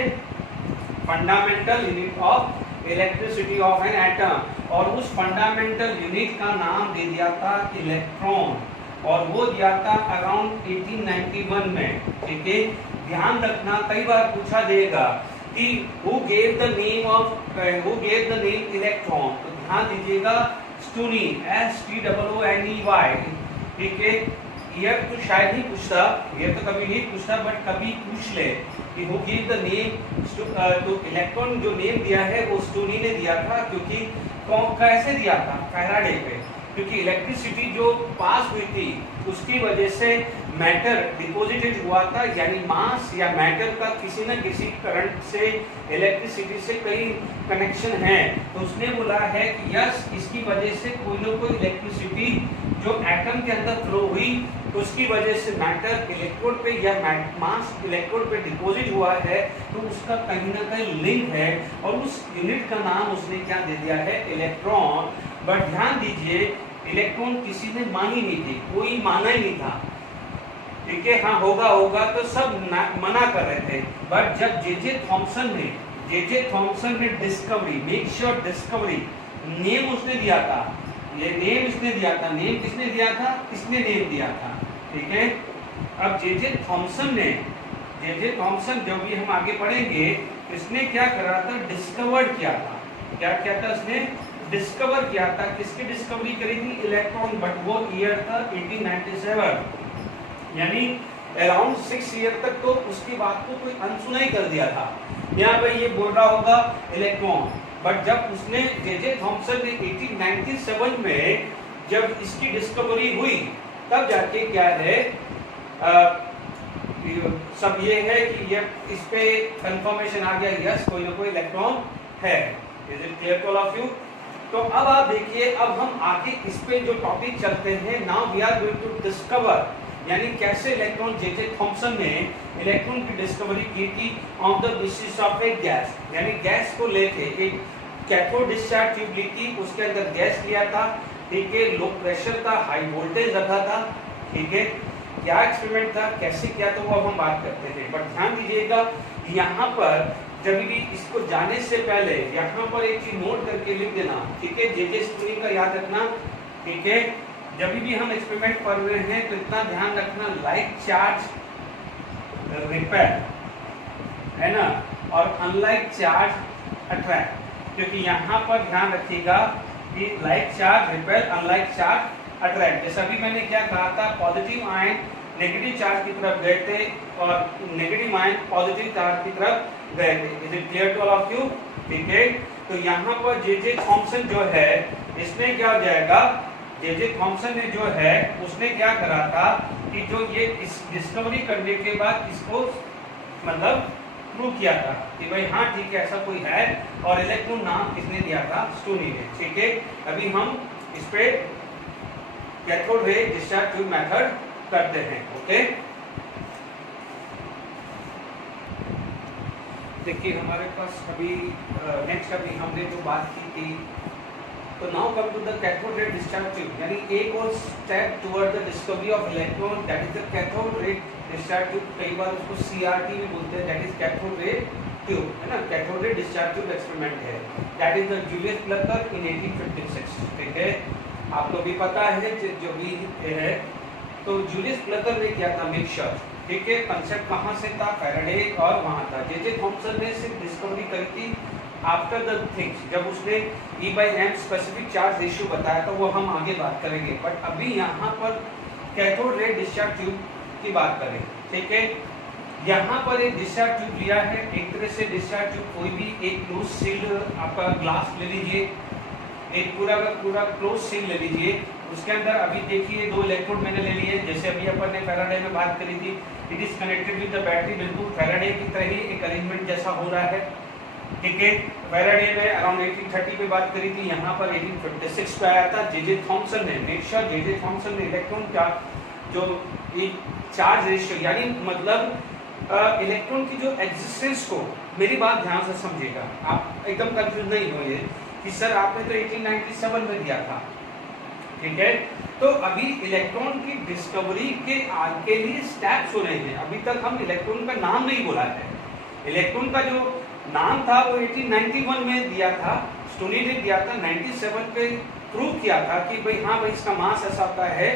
fundamental unit of electricity of an atom, और उस फंडामेंटल यूनिट का नाम दे दिया था इलेक्ट्रॉन, और वो दिया था अराउंड 1891 में, ठीक है। ध्यान रखना, कई बार पूछा जाएगा कि who gave the name electron, तो ध्यान दीजिएगा, स्टूनी, STOONEY, ठीक है। ये तो शायद ही पूछता, ये तो कभी नहीं पूछता, बट कभी पूछ ले कि who gave the name, तो इलेक्ट्रॉन जो नेम दिया है वो स्टूनी ने दिया था, क्योंकि कैसे दिया था? फैराडे पे, क्योंकि इलेक्ट्रिसिटी जो पास हुई थी उसकी वजह से मैटर डिपॉजिटेड हुआ था, यानी मास या मैटर का किसी न किसी करंट से, इलेक्ट्रिसिटी से कई कनेक्शन है। तो उसने बोला है कि यस, इसकी वजह से कोई ना कोई इलेक्ट्रिसिटी जो एटम के अंदर फ्लो हुई, तो उसकी वजह से मैटर इलेक्ट्रोड पे या मास इलेक्ट्रोड पे डिपॉजिट हुआ है, तो उसका कहीं ना कहीं लिंक है, और उस यूनिट का नाम उसने क्या दे दिया है? इलेक्ट्रॉन। बट ध्यान दीजिए, इलेक्ट्रॉन किसी ने मानी नहीं थी, कोई माना ही नहीं था, ठीक है। हाँ होगा तो सब मना कर रहे थे, बट जब J.J. थॉमसन ने discovery, make sure discovery, name उसने दिया था, ये नेम इसने दिया था, नेम किसने दिया था? इसने नेम दिया था, ठीक है। अब J.J. थॉमसन जो भी हम आगे पढ़ेंगे, इसने क्या करा था? डिस्कवर्ड किया था। क्या किया था? उसने डिस्कवर किया था। किसकी डिस्कवरी करी थी? इलेक्ट्रॉन। बट वो ईयर था 1897, यानी अराउंड 6 ईयर तक तो उसकी बात को कोई अनसुना ही कर दिया था। यहाँ पे ये बोल रहा होगा इलेक्ट्रॉन, बट जब उसने J.J. थॉमसन ने 1897 में जब इसकी डिस्कवरी हुई, तब जाके क्या है, सब ये है कि ये इस पे कंफर्मेशन आ गया, यस कोई ना कोई इलेक्ट्रॉन है। Is it clear to all of you? तो अब आप देखिए, अब हम आगे इस पे जो टॉपिक चलते हैं, now we are going to discover, यानी कैसे इलेक्ट्रॉन J.J. थॉमसन ने इलेक्ट्रॉन की डिस्कवरी की थी on the basis of a gas, यानी गैस को लेके एक कैथोड डिस्चार्ज ट्यूब ली थी, उसके अंदर गैस लिया था, ठीक है, लो प्रेशर था, हाई वोल्टेज रखा था, ठीक है। क्या एक्सपेरिमेंट था, कैसे किया था, वो अब हम बात करते हैं। बट ध्यान दीजिएगा, यहाँ पर जब भी इसको जाने से पहले यहाँ पर एक चीज नोट करके लिख देना, ठीक है। J.J. स्टूनी का याद रखना, ठीक है। जब भी हम एक्सपेरिमेंट पढ़ रहे हैं तो इतना ध्यान रखना, लाइक चार्ज रिपेल, है ना, और अनलाइक चार्ज अट्रैक्ट, क्योंकि यहाँ पर ध्यान रखिएगा कि like charge repel, unlike charge attract. जैसा भी मैंने क्या कहा था, पॉजिटिव आयन नेगेटिव चार्ज की तरफ गए थे, और नेगेटिव आयन पॉजिटिव चार्ज की तरफ गए थे। Is it clear to all of you? ठीक है, तो यहाँ पर जे थॉम्सन जो है इसने क्या हो जाएगा, जे थॉम्सन ने जो है उसने क्या करा था कि जो ये इस डिस्कवरी करने के बाद इसको मतलब प्रूव किया था कि भाई हाँ ठीक है ऐसा कोई है, और इलेक्ट्रॉन नाम किसने दिया था, स्टोनी ने। ठीक है, अभी हम इस पे cathode ray discharge tube method करते हैं। ओके, देखिए हमारे पास अभी नेक्स्ट अभी हमने जो बात की थी, तो now come to the cathode ray discharge tube, यानी एक और step toward the discovery of electron, that is the cathode ray discharge tube. कई बार उसको सीआरटी भी बोलते हैं, that is cathode ray tube, है ना। Cathode ray discharge tube experiment है, that is the Julius Plucker in 1856। ठीक है, आपको भी पता है जो भी है। तो जूलियस प्लकर ने किया था मिक्सचर। ठीक है, कंसेप्ट कहाँ से था, फैराडे और वहाँ था। जे थॉम्सन ने सिर्फ डिस्कवरी करी थी आफ्टर द थिंग्स, जब उसने E/m स्पेसिफिक चार्ज रेशियो बताया था, वो हम आगे बात करेंगे। बट अभी यहाँ पर कैथोड रे डिस्चार्ज ट्यूब की बात करें। ठीक है, यहाँ पर एक डिस्चार्ज ट्यूब लिया है, एक तरह से डिस्चार्ज ट्यूब कोई भी एक क्लोज सील्ड आपका ग्लास ले लीजिए, एक पूरा का पूरा क्लोज सील ले लीजिए। उसके अंदर अभी देखिए दो इलेक्ट्रोड मैंने ले लिए, जैसे अभी अपन ने फैराडे में बात करी थी। It is connected with the battery, बिल्कुल फैराडे की तरह ही एक अरेंजमेंट जैसा हो रहा है। ठीक है, फैराडे में अराउंड 1830 पे बात करी थी, यहाँ पर 1856 पे आया था। जे थॉम्सन ने मिक्सचर, जे थॉम्सन ने इलेक्ट्रॉन का जो चार्ज रेशियो, यानी मतलब इलेक्ट्रॉन की जो एग्जिस्टेंस को, मेरी बात ध्यान से समझिएगा, आप एकदम कंफ्यूज नहीं होइए कि सर आपने तो 1897 में दिया था। ठीक है, तो अभी इलेक्ट्रॉन की डिस्कवरी के लिए स्टेप्स हो रहे हैं। अभी तक हम इलेक्ट्रॉन का नाम नहीं बोला है। इलेक्ट्रॉन का जो नाम था वो 1891 में दिया था, स्टोनी ने दिया था। 97 पे प्रूव किया था कि भाई हाँ भाई इसका मास ऐसा होता है।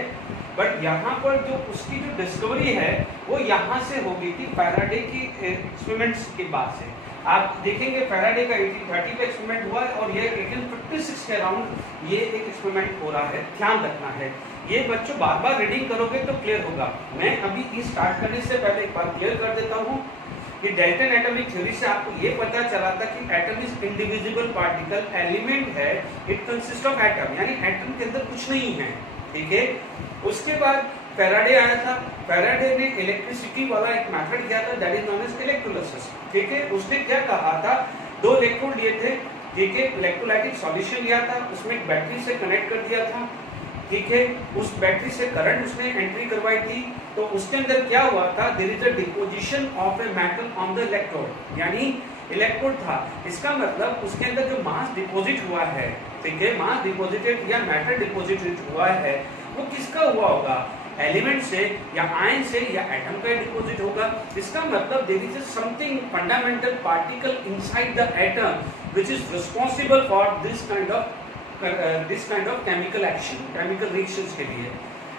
बट यहाँ पर जो उसकी जो डिस्कवरी है वो यहाँ से हो गई थी फैराडे की एक्सपेरिमेंट्स के बाद से। आप देखेंगे फैराडे का 1830 पे एक्सपेरिमेंट हुआ और ये 1856 के अराउंड ये एक एक्सपेरिमेंट हो रहा है। ध्यान रखना है, ये बच्चों बार बार रीडिंग करोगे तो क्लियर होगा। मैं अभी स्टार्ट करने से पहले एक बार क्लियर कर देता हूँ कि डाल्टन एटॉमिक थ्योरी से आपको ये पता चला था कि atom is indivisible particle, element है, इट कंसिस्ट ऑफ एटम, यानी एटम के अंदर कुछ नहीं है। ठीक है, उसके बाद फैराडे आया था। फैराडे ने इलेक्ट्रिसिटी वाला एक मेथड किया था, that is known as electrolysis. ठीक है, उसने क्या कहा था, दो इलेक्ट्रोड लिए थे। ठीक है, इलेक्ट्रोलाइटिक सॉल्यूशन लिया था, उसमें एक बैटरी से कनेक्ट कर दिया था। ठीक है, उस बैटरी से करंट उसने एंट्री करवाई थी। तो उसके अंदर क्या हुआ था, there is a deposition of a metal on the electrode, यानी इलेक्ट्रोड था। इसका मतलब उसके अंदर जो मास डिपॉजिट हुआ है, ठीक है, मास डिपॉजिटेड या मैटर डिपॉजिटेड हुआ है, वो किसका हुआ होगा, एलिमेंट से या आयन से या एटम का डिपॉजिट होगा। इसका मतलब there is something fundamental particle inside the atom which is responsible for this kind of chemical action, chemical reactions के लिए।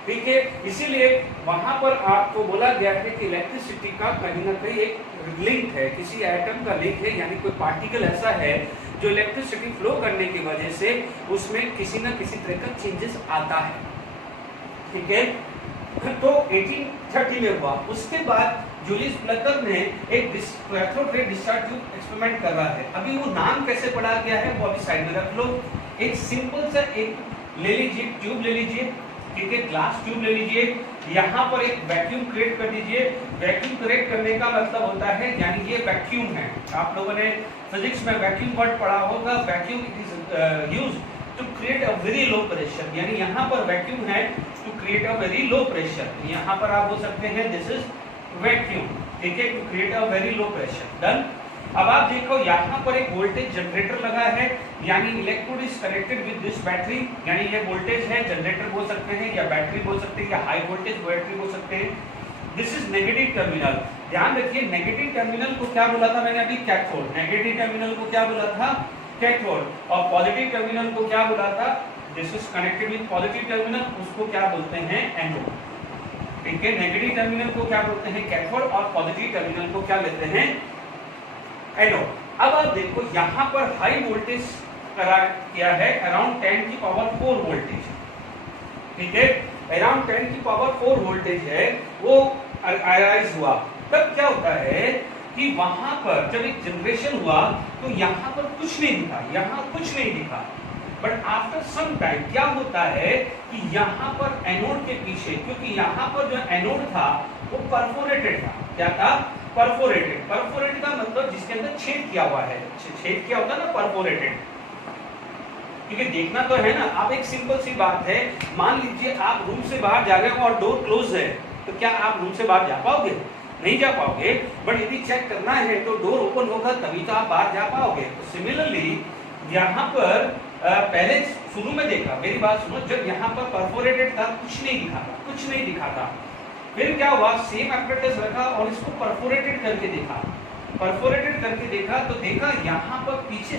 ठीक है, इसीलिए वहां पर आपको बोला गया है कि इलेक्ट्रिसिटी का कहीं ना कहीं एक लिंक है, किसी एटम का लिंक है, यानी कोई पार्टिकल ऐसा है जो इलेक्ट्रिसिटी फ्लो करने की वजह से उसमें किसी न किसी तरह का चेंजेस आता है। ठीक है, तो 1830 में हुआ। उसके बाद जूलियस प्लकर ने एक cathode ray discharge tube experiment कर रहा है। अभी वो नाम कैसे पढ़ा गया है वो अभी साइड में रख लो। एक सिंपल सा एक ले लीजिए, ट्यूब ले लीजिए, ठीक है, ग्लास ट्यूब ले लीजिए, यहाँ पर एक वैक्यूम क्रिएट कर दीजिए। वैक्यूम क्रिएट करने का मतलब होता है, यानी ये वैक्यूम है। आप लोगों ने फिजिक्स में वैक्यूम वर्ड पढ़ा होगा। Vacuum it is used to create a very low pressure, यानी यहाँ पर वैक्यूम है to create a very low pressure. यहाँ पर आप बोल सकते हैं दिस इज वैक्यूम, ठीक है, to create a very low pressure. Done. अब आप देखो यहाँ पर एक वोल्टेज जनरेटर लगा है, यानी electrode is connected with this battery, यानी ये वोल्टेज है, जनरेटर बोल सकते हैं या बैटरी बोल सकते हैं या हाई वोल्टेज बैटरी बोल सकते हैं। This is negative terminal. ध्यान रखिए, नेगेटिव टर्मिनल को क्या बोला था मैंने अभी, कैथोड। नेगेटिव टर्मिनल को क्या बोला था, कैथोड। और पॉजिटिव टर्मिनल को क्या बोला था, this is connected with positive terminal, उसको क्या बोलते हैं, एनोड। ठीक है, नेगेटिव टर्मिनल को क्या बोलते हैं, कैथोड, और पॉजिटिव टर्मिनल को क्या लेते हैं, एनोड। अब आप देखो यहाँ पर हाई वोल्टेज किया है, अराउंड 10 की पावर 4 वोल्टेज। ठीक है, अराउंड 10 की पावर 4 वोल्टेज है, वो अराइज हुआ। तब क्या होता है कि वहां पर जब एक जनरेशन हुआ तो यहाँ पर कुछ नहीं दिखा, यहाँ कुछ नहीं दिखा, बट आफ्टर सम टाइम क्या होता है कि यहाँ पर एनोड के पीछे, क्योंकि यहाँ पर जो एनोड था वो परफोरेटेड था। क्या था? परफोरेटेड। परफोरेटेड का मतलब जिसके अंदर छेद किया हुआ है, छेद किया होता है ना परफोरेटेड। क्योंकि देखना तो है ना, आप एक सिंपल सी बात है, मान लीजिए आप रूम से बाहर जा रहे हो और डोर क्लोज है, तो क्या आप रूम से बाहर जा पाओगे? नहीं जा पाओगे। बट यदि चेक करना है तो डोर ओपन होगा तभी तो आप बाहर जा पाओगे। तो सिमिलरली यहाँ पर पहले शुरू में देखा, मेरी बात सुनो, जब यहाँ पर परफोरेटेड था कुछ नहीं दिखा था, कुछ नहीं दिखा था। फिर क्या हुआ, सेम एपरेटस रखा और इसको परफोरेटेड करके देखा। परफोरेटेड करके देखा तो देखा यहाँ पर पीछे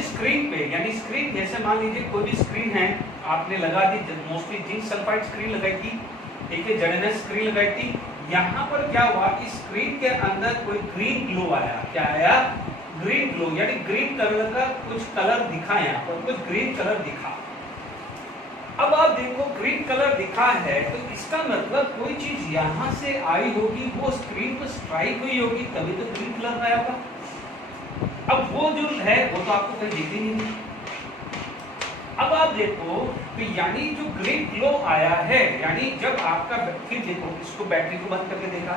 स्क्रीन पे यानी स्क्रीन जैसे मान लीजिए कोई भी स्क्रीन है आपने लगा दी, मोस्टली जिंक सल्फाइड स्क्रीन लगाई थी, ठीक है, जर्नल स्क्रीन लगाई थी। यहाँ पर क्या हुआ, इस स्क्रीन के अंदर कोई ग्रीन ग्लो आया। क्या आया? ग्रीन ग्लो, यानी ग्रीन कलर का कुछ कलर दिखा, यहाँ पर कुछ ग्रीन कलर दिखा। अब आप देखो ग्रीन कलर दिखा है तो इसका मतलब कोई चीज यहाँ से आई होगी, वो स्क्रीन पर स्ट्राइक हुई होगी, तभी तो ग्रीन कलर आया होगा। अब वो जो है वो तो आपको कहीं दिखती नहीं। अब आप देखो तो यानी जो ग्रीन ग्लो आया है, यानी जब आपका, फिर देखो इसको बैटरी को बंद करके देखा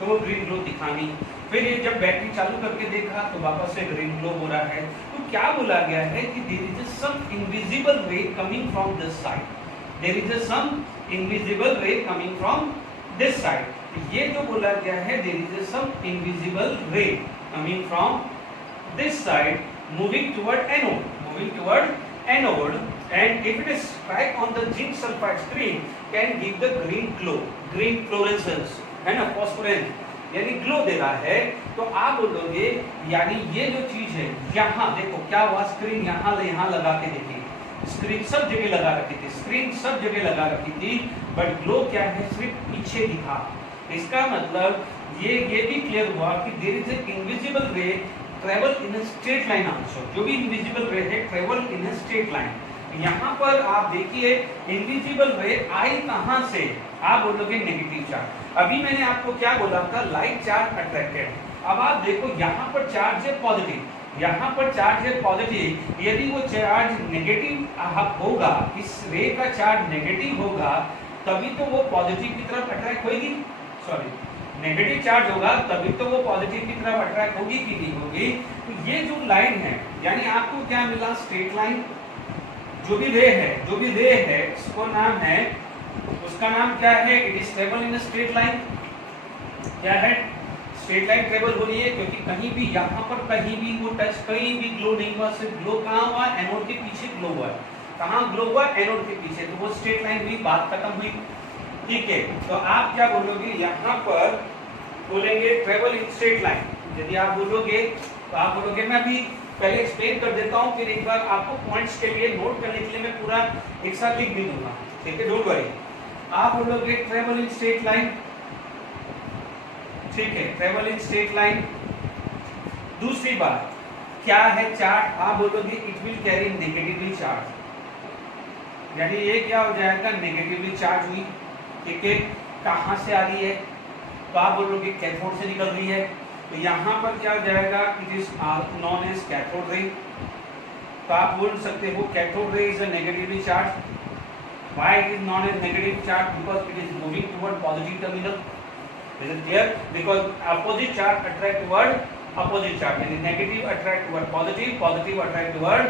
तो वो ग्रीन ग्लो दिखा नहीं, फिर ये जब बैटरी चालू करके देखा तो वापस से ग्रीन ग्लो हो रहा है। तो क्या बोला गया है कि there is some invisible ray coming from this side, there is some invisible ray coming from this side. ये जो बोला गया है, there is some invisible ray coming from this side moving toward anode, and if it is strike on the zinc sulfide screen can give the green fluorescence, है ना, phosphorescence, यानी glow दे रहा है। तो आप बोलोगे यानी ये जो चीज है, यहाँ देखो क्या हुआ, स्क्रीन यहाँ लगा के देखिए, स्क्रीन सब जगह लगा रखी थी, बट ग्लो क्या है, सिर्फ पीछे दिखा। इसका मतलब ये भी क्लियर हुआ कि देयर इज ए इनविजिबल रे travel in a straight line also, जो भी इनविजिबल रे है travel in a straight line. यहाँ पर आप देखिए इनविजिबल रे आई कहाँ से, आप बोलोगे नेगेटिव चार्ज। अभी मैंने आपको क्या बोला था, लाइट चार्ज अट्रैक्टेड। अब आप देखो यहाँ पर चार्ज है पॉजिटिव, यदि वो चार्ज नेगेटिव होगा, इस रे का चार्ज नेगेटिव होगा, तभी तो वो पॉजिटिव की तरफ अट्रैक्ट होगी, नेगेटिव चार्ज होगा तभी तो वो पॉजिटिव की तरफ अट्रैक्ट होगी कि नहीं होगी। तो ये जो लाइन है, यानी आपको क्या मिला, स्ट्रेट लाइन। जो भी रे है उसको नाम है, उसका नाम क्या है, it is travel in straight line. क्या है, स्ट्रेट लाइन ट्रेवल हो रही है, क्योंकि कहीं भी यहाँ पर कहीं भी वो टच, कहीं भी ग्लो नहीं हुआ, सिर्फ ग्लो कहाँ हुआ, एनोड के पीछे ग्लो हुआ। कहाँ ग्लो हुआ, एनोड के पीछे, तो वो स्ट्रेट लाइन हुई, बात खत्म हुई। ठीक है, तो आप क्या बोलोगे, यहाँ पर बोलेंगे ट्रेवल इन स्ट्रेट लाइन। यदि आप बोलोगे तो आप बोलोगे, मैं अभी पहले एक्सप्लेन कर देता हूँ, फिर एक बार आपको पॉइंट्स के लिए नोट करने के लिए मैं पूरा एक साथ लिख भी दूंगा, ठीक है, डोंट वरी। आप बोलोगे ट्रेवल इन स्ट्रेट लाइन, ठीक है, ट्रेवल इन स्ट्रेट लाइन। दूसरी बात क्या है, चार्ज, आप बोलोगे it will carry negatively charge, यानी ये क्या हो जाएगा, नेगेटिवली चार्ज हुई। ठीक है, कहाँ से आ रही है, तो आप बोलोगे कैथोड से निकल रही है, तो यहाँ पर क्या हो जाएगा, it is known as cathode ray. तो आप बोल सकते हो cathode ray is a negatively charge. Why it is known as negative charge, because it is moving toward positive terminal. Is it clear? Because opposite charge attract toward opposite charge, यानी negative attract toward positive, positive attract toward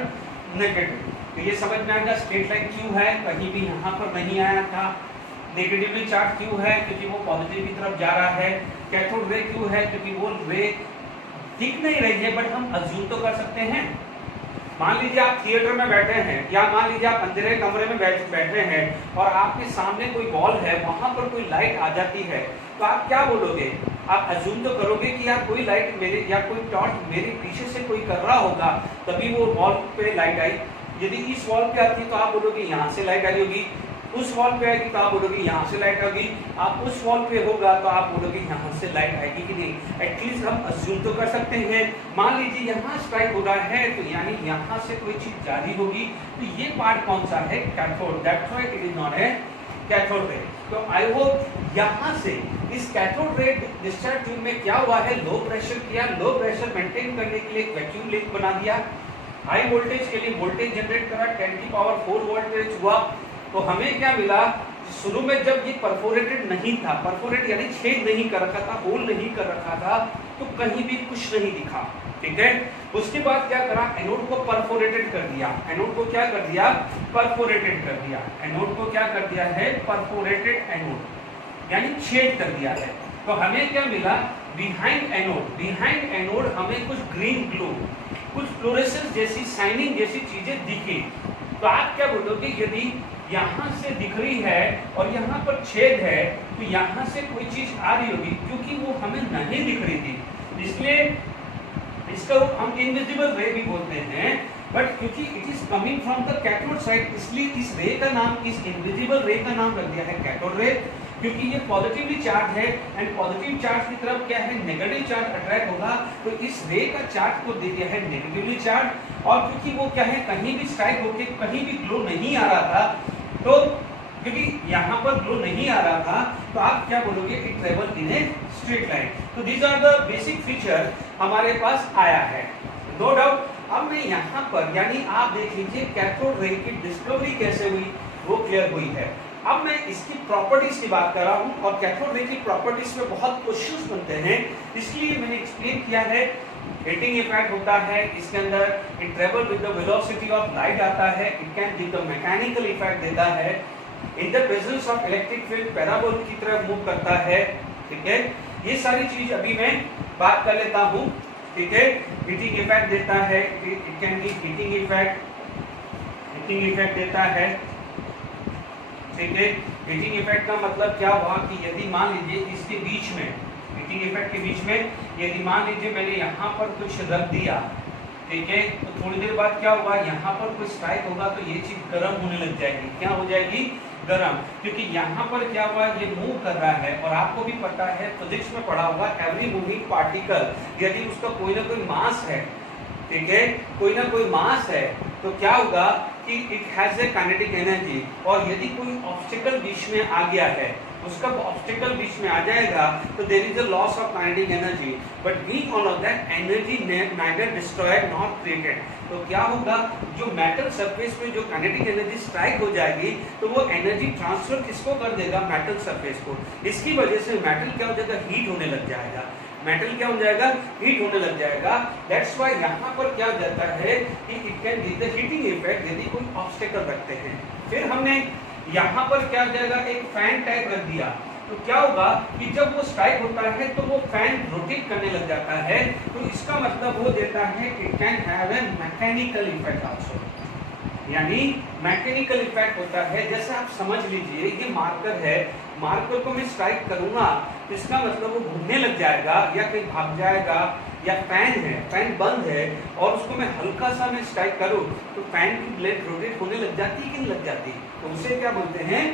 negative. तो ये समझ में आएगा straight line क्यों है, कहीं भी यहाँ पर नहीं आया था। नेगेटिवली चार्ज क्यों है, क्योंकि वो पॉजिटिव की तरफ जा रहा है। कैथोड रे क्यों है, क्योंकि वो रे दिख नहीं रही है, बट हम अज्यूम तो कर सकते हैं। मान लीजिए आप थिएटर में बैठे हैं, या मान लीजिए आप अंधेरे कमरे में बैठे हैं और आपके सामने कोई वॉल है, वहां पर कोई लाइट आ जाती है, तो आप क्या बोलोगे, आप अज्यूम तो करोगे कि यार कोई लाइट मेरे, या कोई टॉर्च मेरे पीछे से कोई कर रहा होगा, तभी वो वॉल पे लाइट आई। यदि इस वॉल पे आती तो आप बोलोगे यहाँ से लाइट आई होगी, उस वॉल पे आएगी तो आप बोलोगे यहाँ से लाइट आएगी, आप उस वॉल पे होगा तो आप बोलोगे यहाँ से लाइट आएगी कि नहीं। एटलीस्ट हम अज्यूम तो कर सकते हैं। मान लीजिए यहाँ स्ट्राइक हो रहा है, तो यानी यहाँ से कोई चीज जारी होगी, तो ये पार्ट कौन सा है, cathode. That's why it is not a cathode ray. तो आई होप यहाँ से इस कैथोड रे डिस्चार्ज ट्यूब में क्या हुआ है, लो प्रेशर किया, लो प्रेशर मेंटेन करने के लिए एक वैक्यूम लिंक बना दिया, हाई वोल्टेज के लिए वोल्टेज जनरेट करा, 10 की पावर 4 वोल्टेज हुआ। तो हमें क्या मिला, शुरू में जब ये परफोरेटेड नहीं था, परफोरेट यानी छेद नहीं कर रखा था, होल नहीं कर रखा था, तो कहीं भी कुछ नहीं दिखा, ठीक है। उसके बाद क्या करा, एनोड को परफोरेटेड कर दिया, एनोड को क्या कर दिया, परफोरेटेड कर दिया, एनोड को क्या कर दिया है, परफोरेटेड एनोड यानी छेद कर दिया है। तो हमें क्या मिला, बिहाइंड एनोड हमें कुछ ग्रीन ग्लो, कुछ फ्लोरेसेंस जैसी, शाइनिंग जैसी चीजें दिखी। तो आप क्या बोलोगे, यदि यहाँ से दिख रही है और यहाँ पर छेद है, तो यहाँ से कोई चीज आ रही होगी, क्योंकि वो हमें नहीं दिख रही थी, इसलिए इसका हम इनविजिबल रे भी बोलते हैं। बट क्योंकि it is coming from the cathode side, इसलिए इस रे का नाम, इस इनविजिबल रे का नाम रख दिया है कैथोड रे, क्योंकि ये पॉजिटिवली चार्ज है एंड पॉजिटिव चार्ज की तरफ क्या है, नेगेटिव चार्ज अट्रैक्ट होगा। तो इस रे का चार्ज को दे दिया है नेगेटिवली चार्ज, और क्योंकि वो क्या है, कहीं भी स्ट्राइक होके कहीं भी ग्लो नहीं आ रहा था, तो क्योंकि यहाँ पर ग्लो नहीं आ रहा था, तो आप क्या बोलोगे, it travel in a straight line. तो these are the basic feature हमारे पास आया है, नो डाउट। अब मैं यहाँ पर, यानी आप देख लीजिए कैथोड रे की डिस्कवरी कैसे हुई, वो क्लियर हुई है। अब मैं इसकी प्रॉपर्टीज की बात कर रहा हूँ, और कैथोड रे की प्रॉपर्टीज में बहुत क्वेश्चंस बनते हैं, इसलिए मैंने एक्सप्लेन किया है। हीटिंग इफेक्ट होता है इसके अंदर, it travel with the velocity of light आता है, it can give the mechanical effect देता है, in the presence of electric field पैराबोल की तरफ मूव करता है, ठीक है। ये सारी चीज अभी मैं बात कर लेता हूँ, ठीक है। हीटिंग इफेक्ट देता है, it can give heating effect देता है, ठीक है। हीटिंग इफेक्ट का मतलब क्या हुआ कि यदि मान लीजिए इसके बीच में, हीटिंग इफेक्ट के बीच में यदि मान लीजिए मैंने यहाँ पर कुछ रख दिया, ठीक है, तो थोड़ी देर बाद क्या होगा, यहाँ पर कुछ स्ट्राइक होगा तो ये चीज गर्म होने लग जाएगी। क्या हो जाएगी, गर्म, क्योंकि यहाँ पर क्या हुआ, ये मूव कर रहा है, और आपको भी पता है फिजिक्स में पढ़ा होगा, एवरी मूविंग पार्टिकल यदि उसका कोई ना कोई मास है, ठीक है, कोई ना कोई मास है, तो क्या होगा कि it has a kinetic energy, और यदि कोई ऑब्स्टेकल बीच में आ गया है, उसका ऑब्स्टेकल बीच में आ जाएगा, तो there is a loss of kinetic energy, but being all of that energy neither destroyed not created. तो क्या होगा, जो मेटल सरफेस में जो काइनेटिक एनर्जी स्ट्राइक हो जाएगी, तो वो एनर्जी ट्रांसफर किसको कर देगा, मेटल सरफेस को। इसकी वजह से मेटल क्या हो जाएगा, हीट होने लग जाएगा, मेटल क्या हो जाएगा, हीट होने लग जाएगा। दैट्स व्हाई यहाँ पर क्या जाता है कि it can give the heating effect यदि कोई ऑब्स्टेकल रखते हैं। फिर हमने यहाँ पर क्या जाएगा, एक फैन टाइप रख दिया, तो क्या होगा कि जब वो स्ट्राइक होता है तो वो फैन रोटेट करने लग जाता है, तो इसका मतलब वो देता है it can have a mechanical effect also, यानी मैकेनिकल इफेक्ट होता है। जैसे आप समझ लीजिए ये मार्कर है, मार्कर को मैं स्ट्राइक करूंगा तो इसका मतलब वो घूमने लग जाएगा या कहीं भाग जाएगा, या फैन है, फैन बंद है और उसको मैं हल्का सा मैं स्ट्राइक करूं तो फैन की ब्लेड रोटेट होने लग जाती है कि नहीं लग जाती, तो उसे क्या बोलते हैं,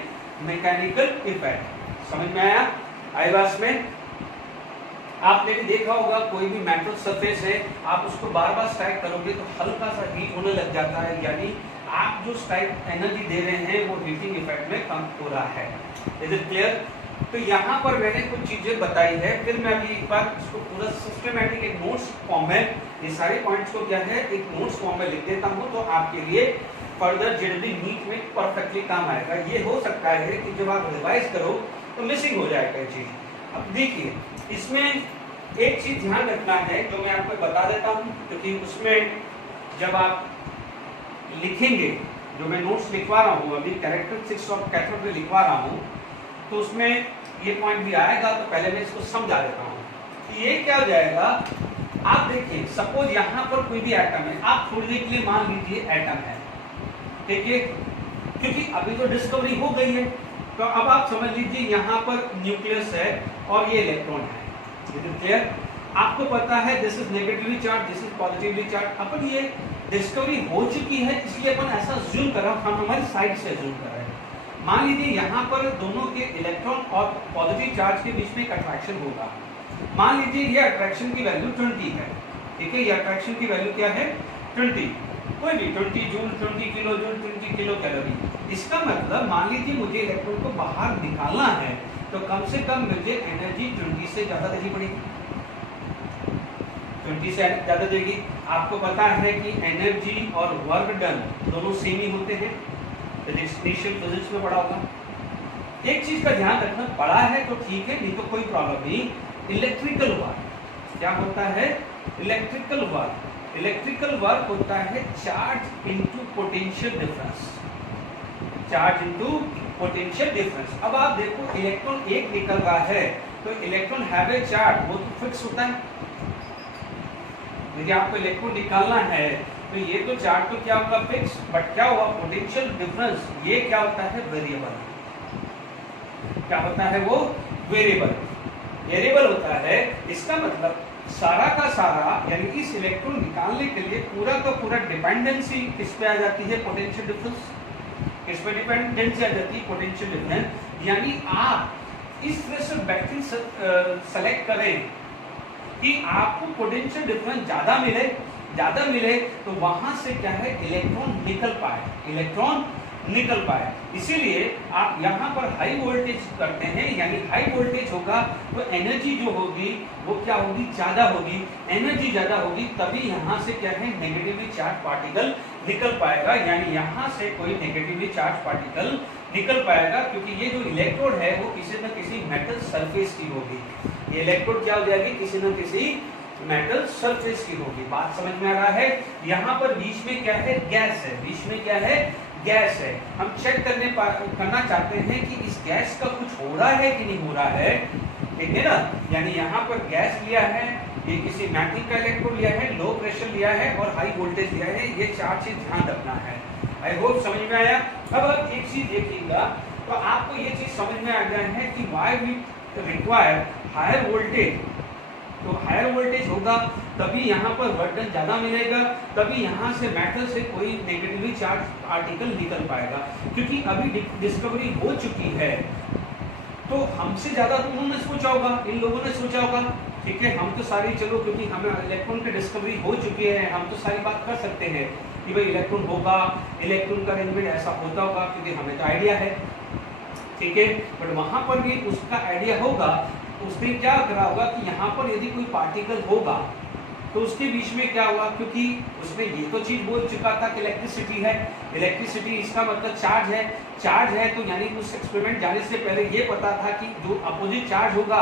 मैकेनिकल इफेक्ट। समझ में आया, आई बात में। आपने भी देखा होगा कोई भी मेटल सरफेस है, आप उसको बार बार स्ट्राइक करोगे तो हल्का सा हीट होने लग जाता है, यानी आप जो स्ट्राइक एनर्जी दे रहे हैं वो हीटिंग इफेक्ट में कम हो रहा है। Is it clear? तो यहाँ पर मैंने कुछ चीजें बताई है, फिर मैं अभी एक बार इसको पूरा सिस्टमैटिक एक नोट्स फॉर्म में ये सारे पॉइंट्स को क्या है एक नोट्स फॉर्म में लिख देता हूँ, तो आपके लिए फर्दर जेडबी नीट में परफेक्टली काम आएगा। ये हो सकता है कि जब आप रिवाइज करो तो मिसिंग हो जाएगा ये चीज। अब देखिए इसमें एक चीज ध्यान रखना है जो मैं आपको बता देता हूँ, क्योंकि उसमें जब आप लिखेंगे, जो मैं नोट्स लिखवा रहा हूँ अभी कैरेक्टरिस्टिक्स ऑफ कैथोड रे लिखवा रहा हूँ, तो उसमें ये पॉइंट भी आएगा, तो पहले मैं इसको समझा देता हूँ कि ये क्या हो जाएगा। आप देखिए सपोज यहाँ पर कोई भी एटम है, आप थोड़ी देर के लिए मान लीजिए एटम है, ठीक है, क्योंकि अभी तो डिस्कवरी हो गई है, तो अब आप समझ लीजिए यहाँ पर न्यूक्लियस है और ये इलेक्ट्रॉन है। क्लियर? आपको पता है this is negatively charge, this is positively charge. अपन ये डिस्कवरी हो चुकी है, इसलिए अपन ऐसा जूम कर रहा हूँ, हम हमारी साइड से जूम कर रहे हैं। मान लीजिए यहाँ पर दोनों के इलेक्ट्रॉन और पॉजिटिव चार्ज के बीच में एक अट्रैक्शन होगा। मान लीजिए ये अट्रैक्शन की वैल्यू 20 है, ठीक है, ये अट्रैक्शन की वैल्यू क्या है 20, कोई भी 20 joule, 20 kilo joule, 20 kilo calorie. इसका मतलब मान लीजिए मुझे इलेक्ट्रॉन को बाहर निकालना है, तो कम से कम मुझे एनर्जी 20 से ज्यादा देनी पड़ेगी, 20 से ज्यादा देगी। आपको पता है कि एनर्जी और वर्क डन दोनों सेम ही होते हैं, इनिशियल फिजिक्स में पढ़ा होगा। एक चीज का ध्यान रखना, पढ़ा है तो ठीक है, नहीं तो कोई प्रॉब्लम नहीं। इलेक्ट्रिकल वर्क क्या होता है? इलेक्ट्रिकल वर्क होता है charge into potential difference, charge into potential difference. अब आप देखो इलेक्ट्रॉन एक निकल रहा है तो इलेक्ट्रॉन हैव ए चार्ज, वो तो फिक्स होता है। यदि आपको इलेक्ट्रॉन निकालना है तो ये तो चार्ज तो क्या होगा? फिक्स। बट क्या हुआ? पोटेंशियल डिफरेंस ये क्या होता है? वेरिएबल। क्या होता है वो? वेरिएबल होता है। इसका मतलब सारा का सारा, यानी इस इलेक्ट्रॉन निकालने के लिए पूरा का पूरा डिपेंडेंसी किस पे आ जाती है? Potential difference. किस पे डिपेंडेंसी आ जाती है? Potential difference. यानी आप इस तरह से बैटरी सेलेक्ट करें कि आपको पोटेंशियल डिफरेंस ज्यादा मिले तो वहां से क्या है? इलेक्ट्रॉन निकल पाए। इसीलिए आप यहाँ पर हाई वोल्टेज करते हैं, यानी हाई वोल्टेज होगा तो एनर्जी जो होगी वो क्या होगी? ज्यादा होगी। एनर्जी ज्यादा होगी तभी यहाँ से क्या है? नेगेटिवली चार्ज पार्टिकल निकल पाएगा, यानी यहाँ से कोई नेगेटिवली चार्ज पार्टिकल निकल पाएगा, क्योंकि ये जो इलेक्ट्रोड है वो किसी न किसी मेटल सरफेस की होगी। ये इलेक्ट्रोड क्या हो जाएगी? किसी न किसी मेटल सरफेस की होगी। बात समझ में आ रहा है? यहाँ पर बीच में क्या है? गैस है। बीच में क्या है? गैस है। हम चेक करना चाहते हैं कि इस गैस का कुछ हो रहा है कि नहीं हो रहा है, ठीक है ना? यानी यहाँ पर गैस लिया है, ये किसी मेटल का इलेक्ट्रोड लिया है, लो प्रेशर लिया है और हाई वोल्टेज लिया है। ये चार चीज ध्यान रखना है। आई होप समझ में आया। अब आप एक चीज देखिएगा तो आपको ये चीज समझ में आ गया है कि why we require higher voltage. तो हायर वोल्टेज होगा तभी यहाँ पर वर्क ज्यादा मिलेगा, तभी यहाँ से मेटल से कोई नेगेटिवली चार्ज पार्टिकल निकल पाएगा। क्योंकि अभी डिस्कवरी हो चुकी है तो हमसे ज्यादा तो उन्होंने सोचा होगा, इन लोगों ने सोचा होगा, ठीक है? हम तो सारी चलो, क्योंकि हमें इलेक्ट्रॉन की डिस्कवरी हो चुकी है, हम तो सारी बात कर सकते हैं कि भाई इलेक्ट्रॉन होगा, इलेक्ट्रॉन का अरेंजमेंट ऐसा होता होगा, क्योंकि हमें तो आइडिया है, ठीक है? बट वहां पर भी उसका आइडिया होगा। उसने क्या करा होगा कि यहाँ पर यदि कोई पार्टिकल होगा तो उसके बीच में क्या हुआ? क्योंकि उसने ये तो चीज बोल चुका था कि इलेक्ट्रिसिटी है, इलेक्ट्रिसिटी इसका मतलब चार्ज है। चार्ज है तो यानी उस एक्सपेरिमेंट जाने से पहले ये पता था कि जो अपोजिट चार्ज होगा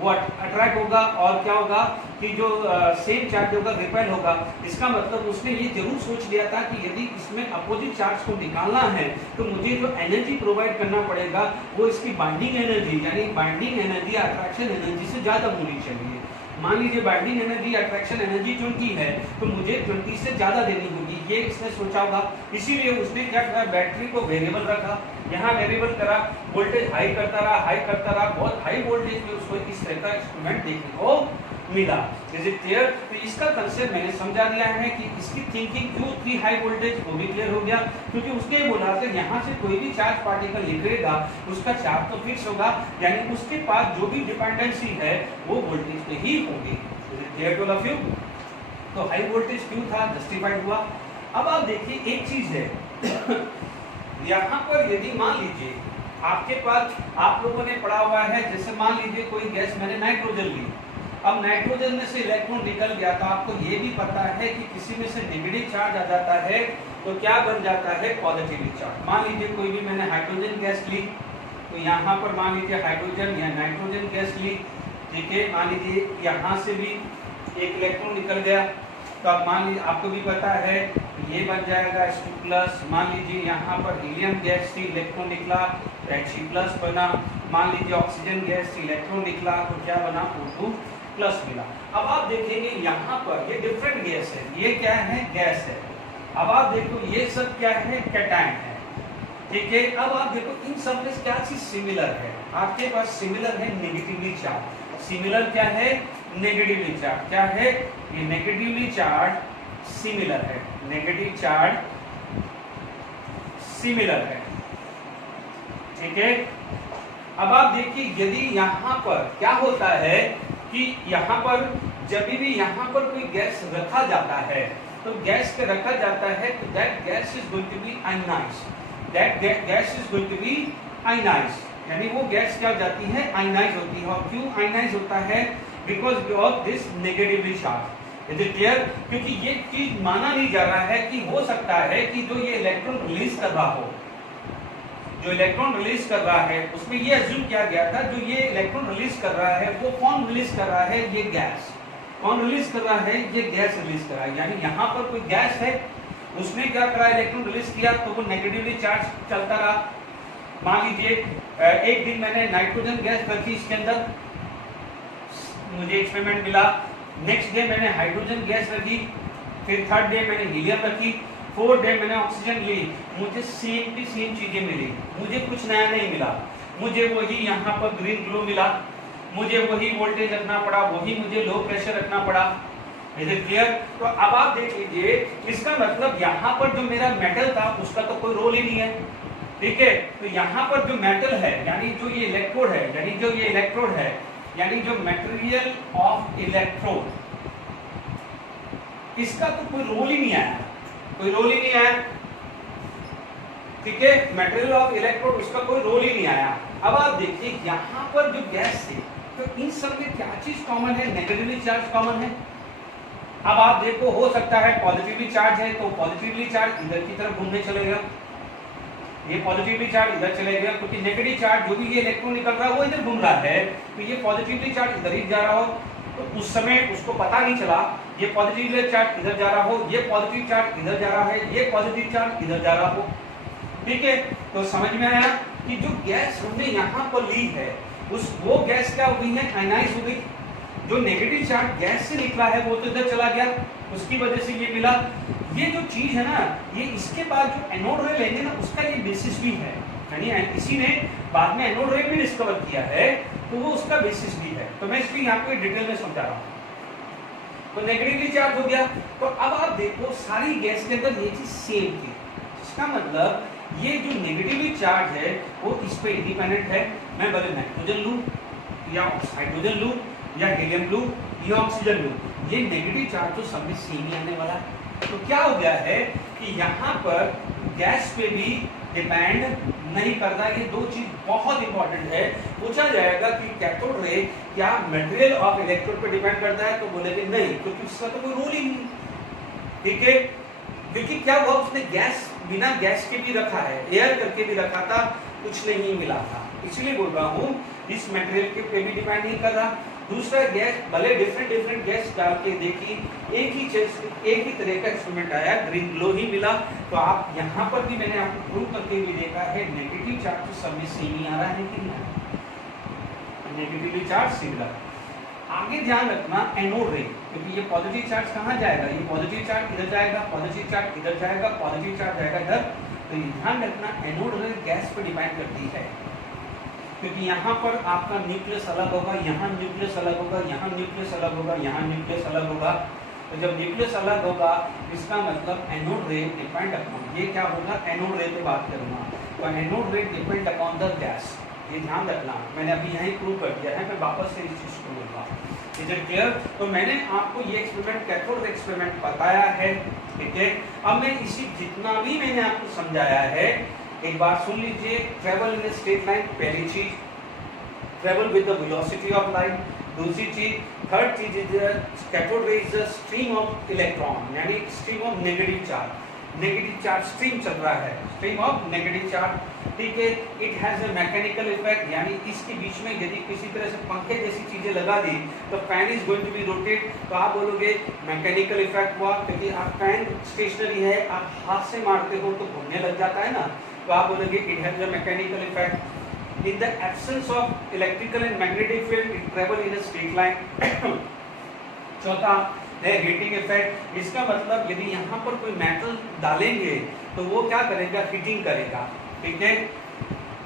वो अट्रैक्ट होगा और क्या होगा कि जो सेम चार्ज होगा रिपेल होगा। इसका मतलब उसने ये जरूर सोच लिया था कि यदि इसमें अपोजिट चार्ज को निकालना है तो मुझे जो एनर्जी प्रोवाइड करना पड़ेगा वो इसकी बाइंडिंग एनर्जी, यानी बाइंडिंग एनर्जी अट्रैक्शन एनर्जी से ज्यादा होनी चाहिए। मान लीजिए बाइंडिंग एनर्जी अट्रैक्शन एनर्जी 20 है तो मुझे 20 से ज्यादा देनी होगी, ये इसने सोचा होगा। इसीलिए उसने क्या करा? बैटरी को वेरिएबल रखा, यहाँ वेरिएबल करा, वोल्टेज हाई करता रहा, बहुत हाई वोल्टेज में उसको इस तरह का एक्सपेरिमेंट देखने को मिला। Is it clear? तो इसका कंसेप्ट मैंने समझा दिया है कि इसकी थिंकिंग क्यों थी हाई वोल्टेज, वो भी क्लियर हो गया। क्योंकि उसने बोला कि यहाँ से कोई भी चार्ज पार्टिकल निकलेगा उसका चार्ज तो फिक्स होगा, यानी उसके पास जो भी डिपेंडेंसी है वो वोल्टेज पे ही होगी। Is it clear to all of you? तो हाई वोल्टेज क्यों था, जस्टिफाइड हुआ। अब आप देखिए एक चीज है यहाँ पर, यदि मान लीजिए आपके पास, आप लोगों ने पढ़ा हुआ है, जैसे मान लीजिए कोई गैस, मैंने नाइट्रोजन ली, अब नाइट्रोजन में से इलेक्ट्रॉन निकल गया तो आपको ये भी पता है कि किसी में से नेगेटिव चार्ज आ जाता है तो क्या बन जाता है? Positive charge. मान लीजिए कोई भी मैंने हाइड्रोजन गैस ली तो यहाँ पर मान लीजिए हाइड्रोजन या नाइट्रोजन गैस ली, ठीक है? मान लीजिए यहाँ से भी एक इलेक्ट्रॉन निकल गया तो आप मान लीजिए, आपको भी पता है ये बन जाएगा H2+। मान लीजिए यहाँ पर हीलियम गैस थी, इलेक्ट्रॉन निकला He+ बना। मान लीजिए ऑक्सीजन गैस थी, इलेक्ट्रॉन निकला तो क्या बना? O2+ मिला। अब आप देखेंगे यहाँ पर ये डिफरेंट गैस है, ये क्या है? गैस है। अब आप देखो ये सब क्या है? कैटायन है, ठीक है? अब आप देखो इन सब में क्या चीज सिमिलर है? आपके पास सिमिलर है नेगेटिवली चार्ज। सिमिलर क्या है? Negatively charge. क्या है? ये नेगेटिवली चार्ज सिमिलर है, नेगेटिव चार्ज सिमिलर है, ठीक है? अब आप देखिए यदि यहाँ पर क्या होता है कि यहाँ पर जब भी यहाँ पर कोई गैस रखा जाता है तो गैस के रखा जाता है तो that gas is going to be ionised, that gas is going to be ionised, यानी वो गैस क्या जाती है, आयनाइज होती है। और क्यों आयनाइज होता है? Because of this negatively charge. Is it clear? क्योंकि ये चीज माना नहीं जा रहा है कि हो सकता है कि जो ये इलेक्ट्रॉन रिलीज कर रहा हो, जो इलेक्ट्रॉन रिलीज कर रहा है उसमें ये अज्यूम किया गया था जो ये इलेक्ट्रॉन रिलीज कर रहा है वो कौन रिलीज कर रहा है? ये गैस। कौन रिलीज कर रहा है? ये गैस रिलीज कर रहा है। यानी यहाँ पर कोई गैस है, उसने क्या करा, इलेक्ट्रॉन रिलीज किया तो वो नेगेटिवली चार्ज चलता रहा। मान लीजिए एक दिन मैंने नाइट्रोजन गैस रखी इसके अंदर, मुझे एक्सपेरिमेंट मिला। नेक्स्ट डे मैंने हाइड्रोजन गैस रखी, फिर थर्ड डे मैंने हीलियम रखी, फोर्थ डे मैंने ऑक्सीजन ली। मुझे सेम की सेम चीजें मिली, मुझे कुछ नया नहीं मिला। मुझे वही यहाँ पर ग्रीन ग्लो मिला, मुझे वही वोल्टेज रखना पड़ा, वही मुझे लो प्रेशर रखना पड़ा। Is it clear? तो अब आप देख लीजिए, इसका मतलब यहाँ पर जो मेरा मेटल था उसका तो कोई रोल ही नहीं है। ठीक है, तो यहाँ पर जो मेटल है, यानी जो ये इलेक्ट्रोड है, यानी जो ये इलेक्ट्रोड है, यानी जो मटेरियल ऑफ इलेक्ट्रोड, इसका तो कोई रोल ही नहीं आया, कोई रोल ही नहीं आया। ठीक है, मटेरियल ऑफ इलेक्ट्रोड, उसका कोई रोल ही नहीं आया। अब आप देखिए यहाँ पर जो गैस थे, तो इन सब में क्या चीज कॉमन है? नेगेटिवली चार्ज कॉमन है। अब आप देखो, हो सकता है पॉजिटिवली चार्ज है तो पॉजिटिवली चार्ज इधर की तरफ घूमने चलेगा, ये पॉजिटिवली चार्ज इधर चलेगा, क्योंकि नेगेटिव चार्ज जो भी ये इलेक्ट्रॉन निकल रहा है वो इधर घूम रहा है, तो ये पॉजिटिवली चार्ज इधर ही जा रहा हो, तो उस समय उसको पता नहीं चला ये पॉजिटिव चार्ज इधर जा रहा हो, ये पॉजिटिव चार्ज इधर जा रहा है, ये पॉजिटिव चार्ज इधर जा रहा हो। ठीक है, तो समझ में आया कि जो गैस हमने यहाँ पर ली है वो गैस क्या हो गई है? आयनाइज हो गई। जो नेगेटिव चार्ज गैस से निकला है वो तो इधर चला गया, उसकी वजह से ये मिला। ये जो चीज है ना, ये इसके बाद जो एनोड रे लेंगे ना, उसका ये बेसिस भी है। यानी इसी ने बाद में एनोड रे भी डिस्कवर किया है, तो वो उसका बेसिस भी है। तो मैं इसको यहाँ पे डिटेल में समझा रहा हूँ। तो नेगेटिवली चार्ज हो गया, तो अब आप देखो सारी गैस के अंदर ये चीज सेम थी। इसका मतलब ये जो नेगेटिवली चार्ज है वो इस पे इंडिपेंडेंट है। मैं भले नाइट्रोजन लूं या हाइड्रोजन लूं या हीलियम लूं या ऑक्सीजन लूं, ये नेगेटिव चार्ज तो सब में सेम ही आने वाला है। तो क्या हो गया है कि यहाँ पर गैस पे भी डिपेंड नहीं करता। ये दो चीज बहुत इंपॉर्टेंट है। पूछा जाएगा कि कैथोड रे क्या मटेरियल ऑफ इलेक्ट्रोड पे डिपेंड करता है, तो बोलेंगे नहीं, क्योंकि उसका तो कोई रोल ही नहीं। ठीक है, क्योंकि क्या हुआ, उसने गैस बिना गैस के भी रखा है, एयर करके भी रखा था, कुछ नहीं मिला था। इसलिए बोल रहा हूँ इस मटेरियल के पे भी डिपेंड नहीं कर रहा। दूसरा, गैस भले डिफरेंट गैस डाल के देखी, एक ही तरह का एक्सपेरिमेंट आया, ग्रीन ग्लो ही मिला। तो आप यहाँ पर भी मैंने आपको प्रूव करके भी देखा है, नेगेटिव चार्ज तो सब में सेम ही आ रहा है कि नहीं आ रहा? Negatively charge similar. आगे ध्यान रखना एनोड रे, क्योंकि ये पॉजिटिव चार्ज कहाँ जाएगा? ये पॉजिटिव चार्ज इधर जाएगा, पॉजिटिव चार्ज इधर जाएगा, पॉजिटिव चार्ज जाएगा इधर। तो ये ध्यान रखना एनोड रे गैस पर डिपेंड करती है, क्योंकि यहाँ पर आपका न्यूक्लियस अलग होगा, यहाँ न्यूक्लियस अलग होगा, यहाँ न्यूक्लियस अलग होगा, यहाँ न्यूक्लियस अलग होगा। तो जब न्यूक्लियस अलग होगा, इसका मतलब एनोड रे डिपेंड अपॉन, ये क्या होगा? एनोड रे पे बात करूंगा, तो एनोड रे डिपेंड अपॉन द गैस। ये ध्यान रखना, मैंने अभी यहीं प्रूव कर दिया है, मैं वापस से इस चीज को बोलूँगा। Is it clear? तो मैंने आपको ये एक्सपेरिमेंट, कैथोड एक्सपेरिमेंट बताया है। ठीक है, अब मैं इसी जितना भी मैंने आपको समझाया है एक बार सुन लीजिए। ट्रेवल इन स्ट्रेट लाइन, पहली चीज, travel with the velocity of light. दूसरी चीज, थर्ड चीज is cathode ray is a stream of electron, यानी stream of negative charge. Negative charge stream चल रहा है, स्ट्रीम ऑफ नेगेटिव चार्ज। ठीक है, it has a mechanical effect, यानी इसके बीच में यदि किसी तरह से पंखे जैसी चीजें लगा दी तो fan is going to be rotate. तो आप बोलोगे मैकेनिकल इफेक्ट हुआ, क्योंकि आप फैन स्टेशनरी है, आप हाथ से मारते हो तो घूमने लग जाता है ना, तो आप बोलोगे it has a mechanical effect. In the absence of electrical and magnetic field it travel in a straight line. चौथा है हीटिंग इफेक्ट। इसका मतलब यदि यहाँ पर कोई मेटल डालेंगे तो वो क्या करेगा? हीटिंग करेगा। ठीक है,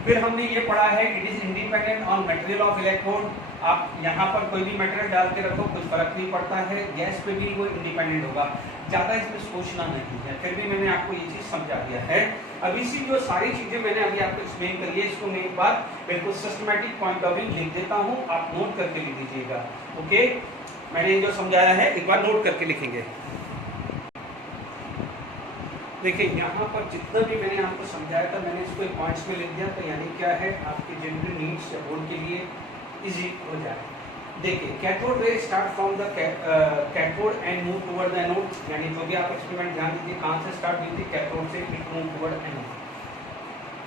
फिर हमने ये पढ़ा है it is independent on material of electrode. आप यहाँ पर कोई भी मटेरियल डाल के रखो, कुछ फर्क नहीं पड़ता है, गैस पे भी वो इंडिपेंडेंट होगा। ज़्यादा इसमें सोचना नहीं है, फिर भी मैंने आपको ये चीज़ समझा दिया है। अब इसी जो सारी चीज़ें मैंने अभी आपको एक्सप्लेन करी है, इसको मैं एक बार बिल्कुल सिस्टमैटिक पॉइंट ऑफ व्यू लिख देता हूँ, आप नोट करके लिख दीजिएगा। ओके, मैंने जो समझाया है एक बार नोट करके लिखेंगे। देखिए यहाँ पर जितना भी मैंने आपको समझाया था मैंने इसको पॉइंट्स में लिख दिया, तो यानी क्या है आपके जनरल नीड्स या बोर्ड के लिए इजी हो जाए। देखिए cathode ray start from the cathode and move toward the anode, यानी जो भी आप एक्सपेरिमेंट ध्यान दीजिए कहाँ से स्टार्ट हुई थी, कैथोड से, इट मूव टुवर्ड एनोड।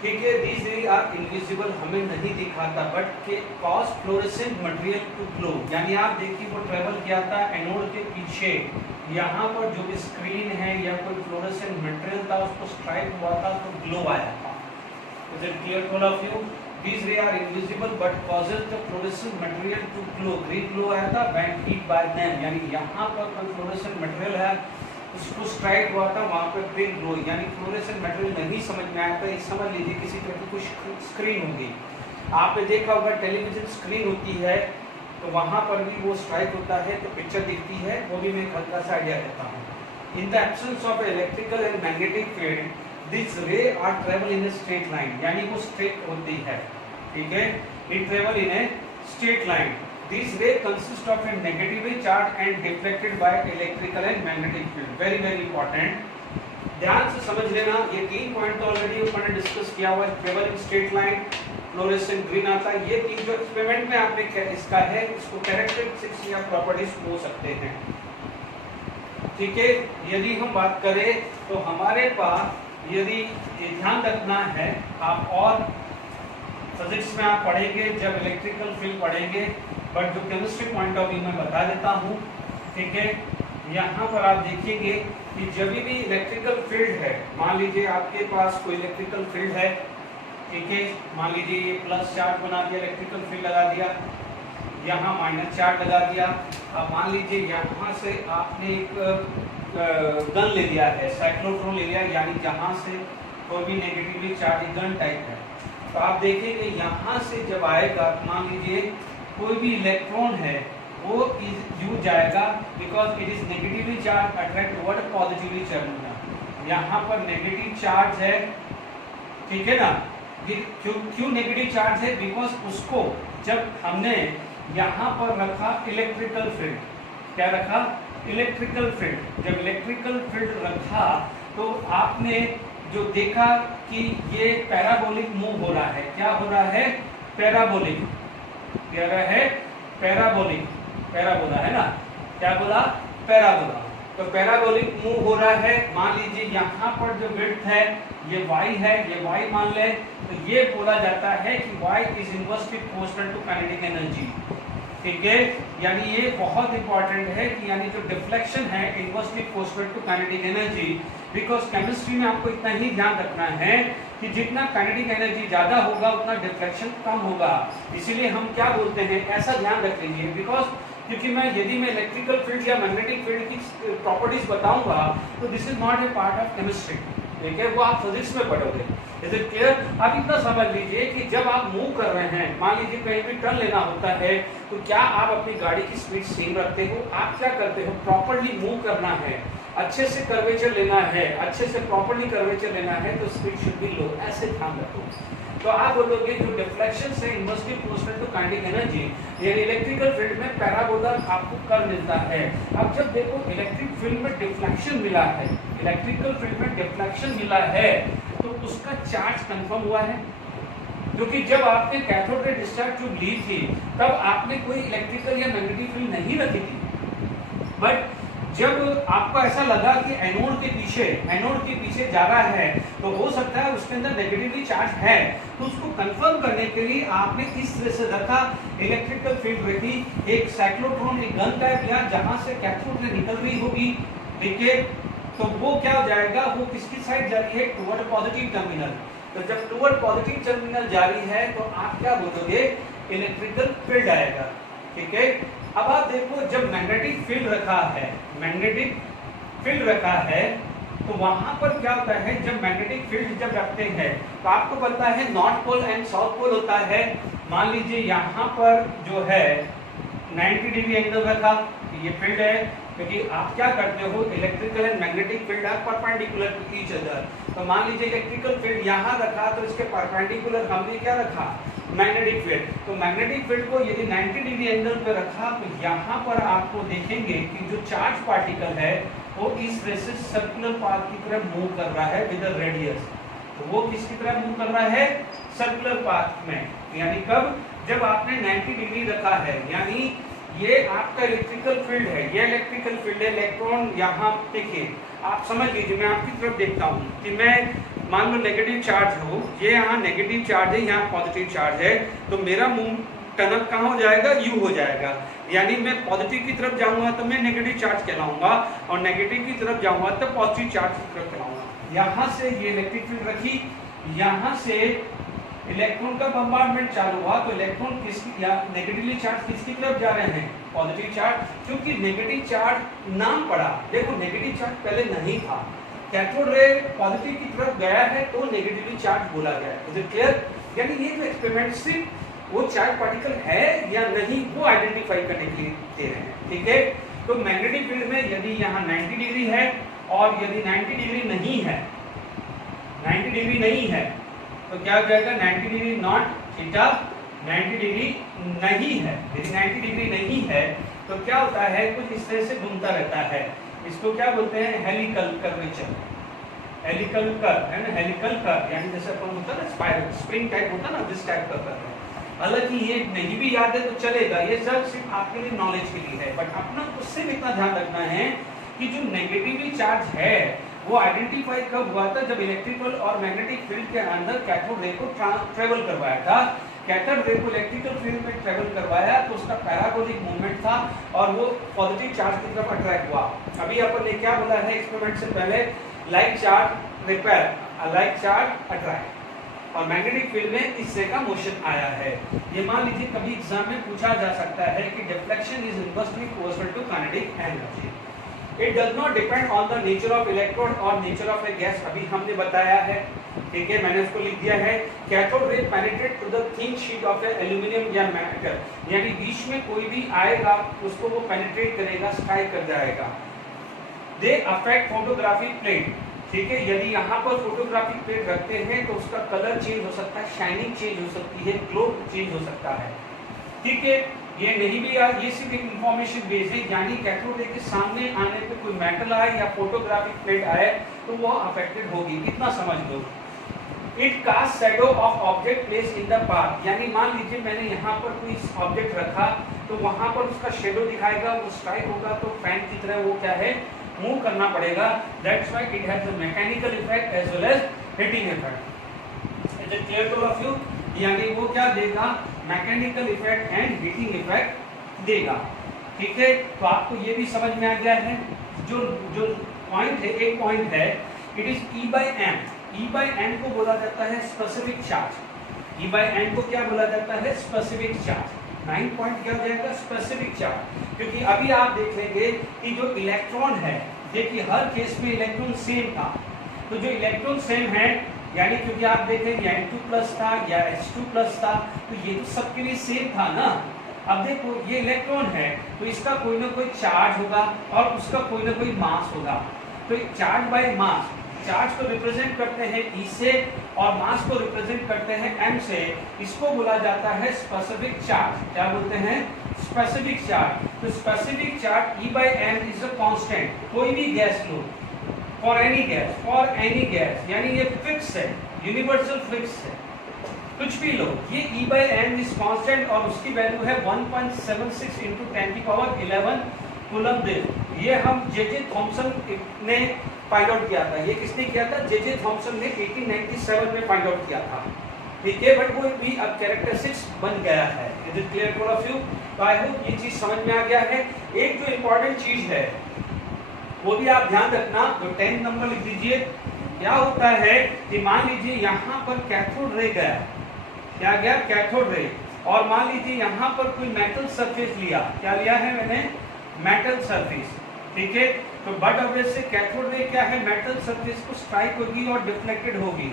ठीक है, दीज रे आर इनविजिबल, हमें नहीं दिखाता, बट के cause fluorescent material to glow, यानी आप देखिए वो ट्रेवल किया था एनोड के पीछे, यहाँ पर जो भी स्क्रीन है या कोई फ्लोरेसेंट मटेरियल था उसको स्ट्राइक हुआ था तो ग्लो आया था। Is it clear to all of you? These rays are invisible but causes the fluorescent material to glow. Green glow आया था when hit by them, यानी यहाँ पर कोई fluorescent material है उसको स्ट्राइक हुआ था वहाँ पर ग्रीन ग्लो, यानी फ्लोरेसेंट मटेरियल नहीं समझ में आया था। ये समझ लीजिए किसी तरह की कुछ स्क्रीन होगी, आपने देखा होगा टेलीविजन स्क्रीन होती है तो वहाँ पर भी वो स्ट्राइक होता है तो पिक्चर दिखती है, वो भी मैं हल्का सा आइडिया देता हूँ। In the absence of electrical and magnetic field this ray are travel in a straight line, यानी वो स्ट्रेट होती है, ठीक है, it travel in a straight line. This ray consist of a negatively charge and deflected by electrical and magnetic field. Very very important, ध्यान से समझ लेना, ये 3 पॉइंट तो ऑलरेडी ऊपर ने डिस्कस किया हुआ है, travel in straight line, fluorescent green आता है, ये 3 जो एक्सपेरिमेंट में आपने इसका है इसको कैरेक्टरिस्टिक्स या प्रॉपर्टीज हो सकते हैं। ठीक है, यदि हम बात करें तो हमारे पास यदि ये ध्यान रखना है, आप और फिजिक्स में आप पढ़ेंगे जब इलेक्ट्रिकल फील्ड पढ़ेंगे, बट जो केमिस्ट्री पॉइंट ऑफ व्यू में बता देता हूँ। ठीक है, यहाँ पर आप देखेंगे कि जब भी इलेक्ट्रिकल फील्ड है, मान लीजिए आपके पास कोई इलेक्ट्रिकल फील्ड है, ठीक है, मान लीजिए ये प्लस चार्ज बना दिया, इलेक्ट्रिकल फील्ड लगा दिया, यहाँ माइनस चार्ज लगा दिया। अब मान लीजिए यहाँ से आपने एक गन ले लिया है, साइक्लोट्रॉन ले लिया, यानी जहाँ से कोई भी नेगेटिवली चार्ज गन टाइप है, तो आप देखेंगे यहाँ से जब आएगा, मान लीजिए कोई भी इलेक्ट्रॉन है वो यूज जाएगा because it is negatively charge attract toward positively charge. यहाँ पर नेगेटिव चार्ज है, ठीक है ना, ये क्यों नेगेटिव चार्ज है, बिकॉज उसको जब हमने यहाँ पर रखा इलेक्ट्रिकल फील्ड, क्या रखा, इलेक्ट्रिकल फील्ड, जब इलेक्ट्रिकल फील्ड रखा तो आपने जो देखा कि ये पैराबोलिक मूव हो रहा है, क्या हो रहा है, पैराबोलिक, क्या रहा है, पैराबोलिक, पैराबोला है ना, क्या बोला, पैराबोला, तो पैराबोलिक मूव हो रहा है। मान लीजिए यहाँ पर जो विड्थ है ये y है, ये y मान ले, तो ये बोला जाता है कि y is inversely proportional to kinetic energy. ठीक है, यानी ये बहुत इंपॉर्टेंट है कि यानी जो डिफ्लेक्शन है inversely proportional to kinetic energy, because chemistry में आपको इतना ही ध्यान रखना है कि जितना काइनेटिक एनर्जी ज्यादा होगा उतना डिफ्लेक्शन कम होगा। इसीलिए हम क्या बोलते हैं, ऐसा ध्यान रख लीजिए, बिकॉज क्योंकि यदि मैं इलेक्ट्रिकल फील्ड या मैग्नेटिक फील्ड की प्रॉपर्टीज बताऊंगा तो this is not a part of chemistry, ठीक है, वो आप फिजिक्स में पढ़ोगे। Is it clear? आप इतना समझ लीजिए कि जब आप मूव कर रहे हैं, मान लीजिए कहीं भी टर्न लेना होता है, तो क्या आप अपनी गाड़ी की स्पीड सेम रखते हो, आप क्या करते हो, प्रॉपर्ली मूव करना है, अच्छे से कर्वेचर लेना है, अच्छे से प्रॉपर्ली कर्वेचर लेना है, तो स्पीड शुड बी लो, ऐसे ध्यान रखो। तो आप बोलोगे जो डिफ्लेक्शन से inversely proportional to kinetic energy, यानी इलेक्ट्रिकल फील्ड में पैराबोला आपको कर मिलता है। अब जब देखो इलेक्ट्रिक फील्ड में डिफ्लेक्शन मिला है, इलेक्ट्रिकल फील्ड में डिफ्लेक्शन मिला है, तो उसका चार्ज कंफर्म हुआ है, क्योंकि जब आपने कैथोड रे डिस्चार्ज ट्यूब ली थी तब आपने कोई इलेक्ट्रिकल या मैग्नेटिक फील्ड नहीं रखी थी, बट जब आपको ऐसा लगा कि एनोड के पीछे जा रहा है, तो हो सकता है उसके अंदर नेगेटिवली चार्ज है, तो उसको कंफर्म करने के लिए आपने इस तरह से रखा, इलेक्ट्रिकल फील्ड रखी, एक साइक्लोट्रॉन, एक गन टाइप लिया जहां से कैथोड रे निकल रही होगी, ठीक है, तो वो क्या हो जाएगा, वो किसकी साइड जा रही है, टुवर्ड पॉजिटिव टर्मिनल। तो जब टुवर्ड पॉजिटिव टर्मिनल जा रही है तो आप क्या बोलोगे, इलेक्ट्रिकल फील्ड आएगा। ठीक है, अब आप देखो जब मैग्नेटिक फील्ड रखा है, तो वहां पर क्या होता है, जब मैग्नेटिक फील्ड जब रखते हैं तो आपको पता है north pole and south pole होता है। मान लीजिए यहाँ पर जो है 90 डिग्री एंगल रखा, ये फील्ड है, क्योंकि आप क्या करते हो, electrical and magnetic field are perpendicular to each other. तो मान लीजिए इलेक्ट्रिकल फील्ड यहाँ रखा, तो इसके परपेंडिकुलर हमने क्या रखा, मैग्नेटिक फील्ड। तो मैग्नेटिक फील्ड को यदि 90 डिग्री एंगल पे रखा, तो यहाँ पर आपको देखेंगे कि जो चार्ज पार्टिकल है वो इस तरह से सर्कुलर पाथ की तरफ मूव कर रहा है विद रेडियस। तो वो किसकी तरफ मूव कर रहा है? सर्कुलर पाथ में। यानी कब? जब आपने 90 डिग्री रखा है, यानी ये आपका इलेक्ट्रिकल फील्ड है, ये इलेक्ट्रिकल फील्ड है, इलेक्ट्रॉन यहाँ देखिए, आप समझ लीजिए, मैं आपकी तरफ देखता हूँ कि मैं मान लो नेगेटिव चार्ज हो, ये यहाँ नेगेटिव चार्ज है, यहाँ पॉजिटिव चार्ज है, तो मेरा मूव टर्न कहाँ हो जाएगा? यू हो जाएगा। यानी मैं पॉजिटिव की तरफ जाऊंगा तो मैं नेगेटिव चार्ज कहलाऊंगा, और नेगेटिव की तरफ जाऊंगा तो पॉजिटिव चार्ज की तरफ कहलाऊंगा। यहाँ से ये इलेक्ट्रिक फील्ड रखी, यहाँ से इलेक्ट्रॉन का बम्बार्डमेंट चालू हुआ, तो इलेक्ट्रॉन किसकी या नेगेटिवली चार्ज किसकी तरफ जा रहे हैं? Positive charge. क्योंकि नेगेटिव चार्ज नाम पड़ा, देखो नेगेटिव चार्ज पहले नहीं था, कैथोड रे पॉजिटिव की तरफ गया है तो नेगेटिवली चार्ज बोला गया है। Is it clear? यानी ये जो एक्सपेरिमेंट सिर्फ वो चार्ज पार्टिकल है या नहीं वो आइडेंटिफाई करने के लिए दे रहे हैं, ठीक है। तो मैग्नेटिक फील्ड में यदि यहाँ 90 डिग्री है और यदि 90 डिग्री नहीं है, 90 डिग्री नहीं है तो क्या हो जाएगा? 90 डिग्री नॉट थीटा, 90 डिग्री नहीं है। यदि 90 डिग्री नहीं है तो क्या होता है? कुछ इस तरह से घूमता रहता है। इसको क्या बोलते हैं? हेलिकल कर्वेचर, हेलिकल कर्व है ना, हेलिकल कर्व, यानी जैसे अपन होता है ना स्पाइरल स्प्रिंग टाइप होता है ना, दिस टाइप का कर्व है। हालांकि ये नहीं भी याद है तो चलेगा, ये सब सिर्फ आपके लिए नॉलेज के लिए है, बट अपना उससे भी इतना ध्यान रखना है कि जो नेगेटिवली चार्ज है वो आइडेंटिफाई कब हुआ था? जब इलेक्ट्रिकल और मैग्नेटिक फील्ड के अंदर कैथोड रे को ट्रेवल करवाया था। कैथोड रे को इलेक्ट्रिकल फील्ड में ट्रेवल करवाया तो उसका पैराबोलिक मूवमेंट था और वो पॉजिटिव चार्ज की तरफ अट्रैक्ट हुआ। अभी अपन ने क्या बोला है एक्सपेरिमेंट से पहले? Like charge repel, like charge attract, और मैग्नेटिक फील्ड में इससे का मोशन आया है। ये मान लीजिए कभी एग्जाम में पूछा जा सकता है कि deflection is inversely proportional to kinetic energy. It does not depend on the nature of electron और नेचर ऑफ ए गैस, अभी हमने बताया है, ठीक है, मैंने उसको लिख दिया है। Cathode ray penetrate to the thin sheet of aluminium या मेटल, यानी बीच में कोई भी आएगा उसको वो पेनिट्रेट करेगा, स्ट्राइक कर जाएगा। दे अफेक्ट फोटोग्राफिक प्लेट, ठीक है, यदि यहाँ पर फोटोग्राफिक प्लेट रखते हैं तो उसका कलर चेंज हो सकता है, शाइनिंग चेंज हो सकती है, ग्लो चेंज हो सकता है, ठीक है। ये नहीं भी यार, ये सिर्फ एक इंफॉर्मेशन बेस है, यानी कैथोड रे के सामने आने पे कोई मेटल आए या फोटोग्राफिक प्लेट आए तो वो अफेक्टेड होगी, इतना समझ लो। It cast shadow of object place in the path, यानी मान लीजिए मैंने यहाँ पर कोई ऑब्जेक्ट रखा तो वहां पर उसका शेडो दिखाएगा, वो स्ट्राइक होगा तो फैन की तरह वो क्या है, मूव करना पड़ेगा। That's why it has a mechanical effect as well as heating effect. Is it clear to of you? यानी वो क्या देगा? Mechanical effect and heating effect देगा, ठीक है। तो आपको ये भी समझ में आ गया है। जो जो पॉइंट है, एक पॉइंट है, इट इज E/m। E/m को बोला जाता है स्पेसिफिक चार्ज। E/m को क्या बोला जाता है? Specific charge. 9 पॉइंट क्या हो जाएगा? Specific charge. क्योंकि अभी आप देख लेंगे कि जो इलेक्ट्रॉन है, देखिए हर केस में इलेक्ट्रॉन सेम था, तो जो इलेक्ट्रॉन सेम है, यानी क्योंकि आप देखें N2+ था या H2+ था, तो ये तो सबके लिए सेम था ना। अब देखो ये इलेक्ट्रॉन है तो इसका कोई ना कोई चार्ज होगा और उसका कोई ना कोई मास होगा। तो चार्ज बाय मास, चार्ज को रिप्रेजेंट करते हैं E से और मास को रिप्रेजेंट करते हैं M से। इसको बोला जाता है स्पेसिफिक चार्ज। क्या बोलते हैं? Specific charge. तो specific charge E/m is a constant. कोई भी गैस लो, फॉर एनी गैस, यानी ये फिक्स है, यूनिवर्सल फिक्स है, कुछ भी लो, ये E/m इज कांस्टेंट और उसकी वैल्यू है 1.76 × 10⁻11 कूलम दे। ये हम जे थॉमसन ने फाइंड आउट किया था। ये किसने किया था? जे थॉमसन ने 1897 में फाइंड आउट किया था, ठीक है। बट वो भी अब कैरेक्टरिस्टिक्स बन गया है। Is it clear to of you? तो आई होप ये चीज समझ में आ गया है। एक जो इम्पोर्टेंट चीज है वो भी आप ध्यान रखना, तो 10 नंबर लिख दीजिए। क्या होता है कि मान लीजिए यहाँ पर कैथोड रे गया, क्या गया? Cathode ray. और मान लीजिए यहाँ पर कोई मेटल सरफेस लिया, क्या लिया है मैंने? मेटल सरफेस, ठीक है। तो बट ऑब्वियस से कैथोड रे क्या है? मेटल सरफेस को स्ट्राइक होगी और डिफ्लेक्टेड होगी,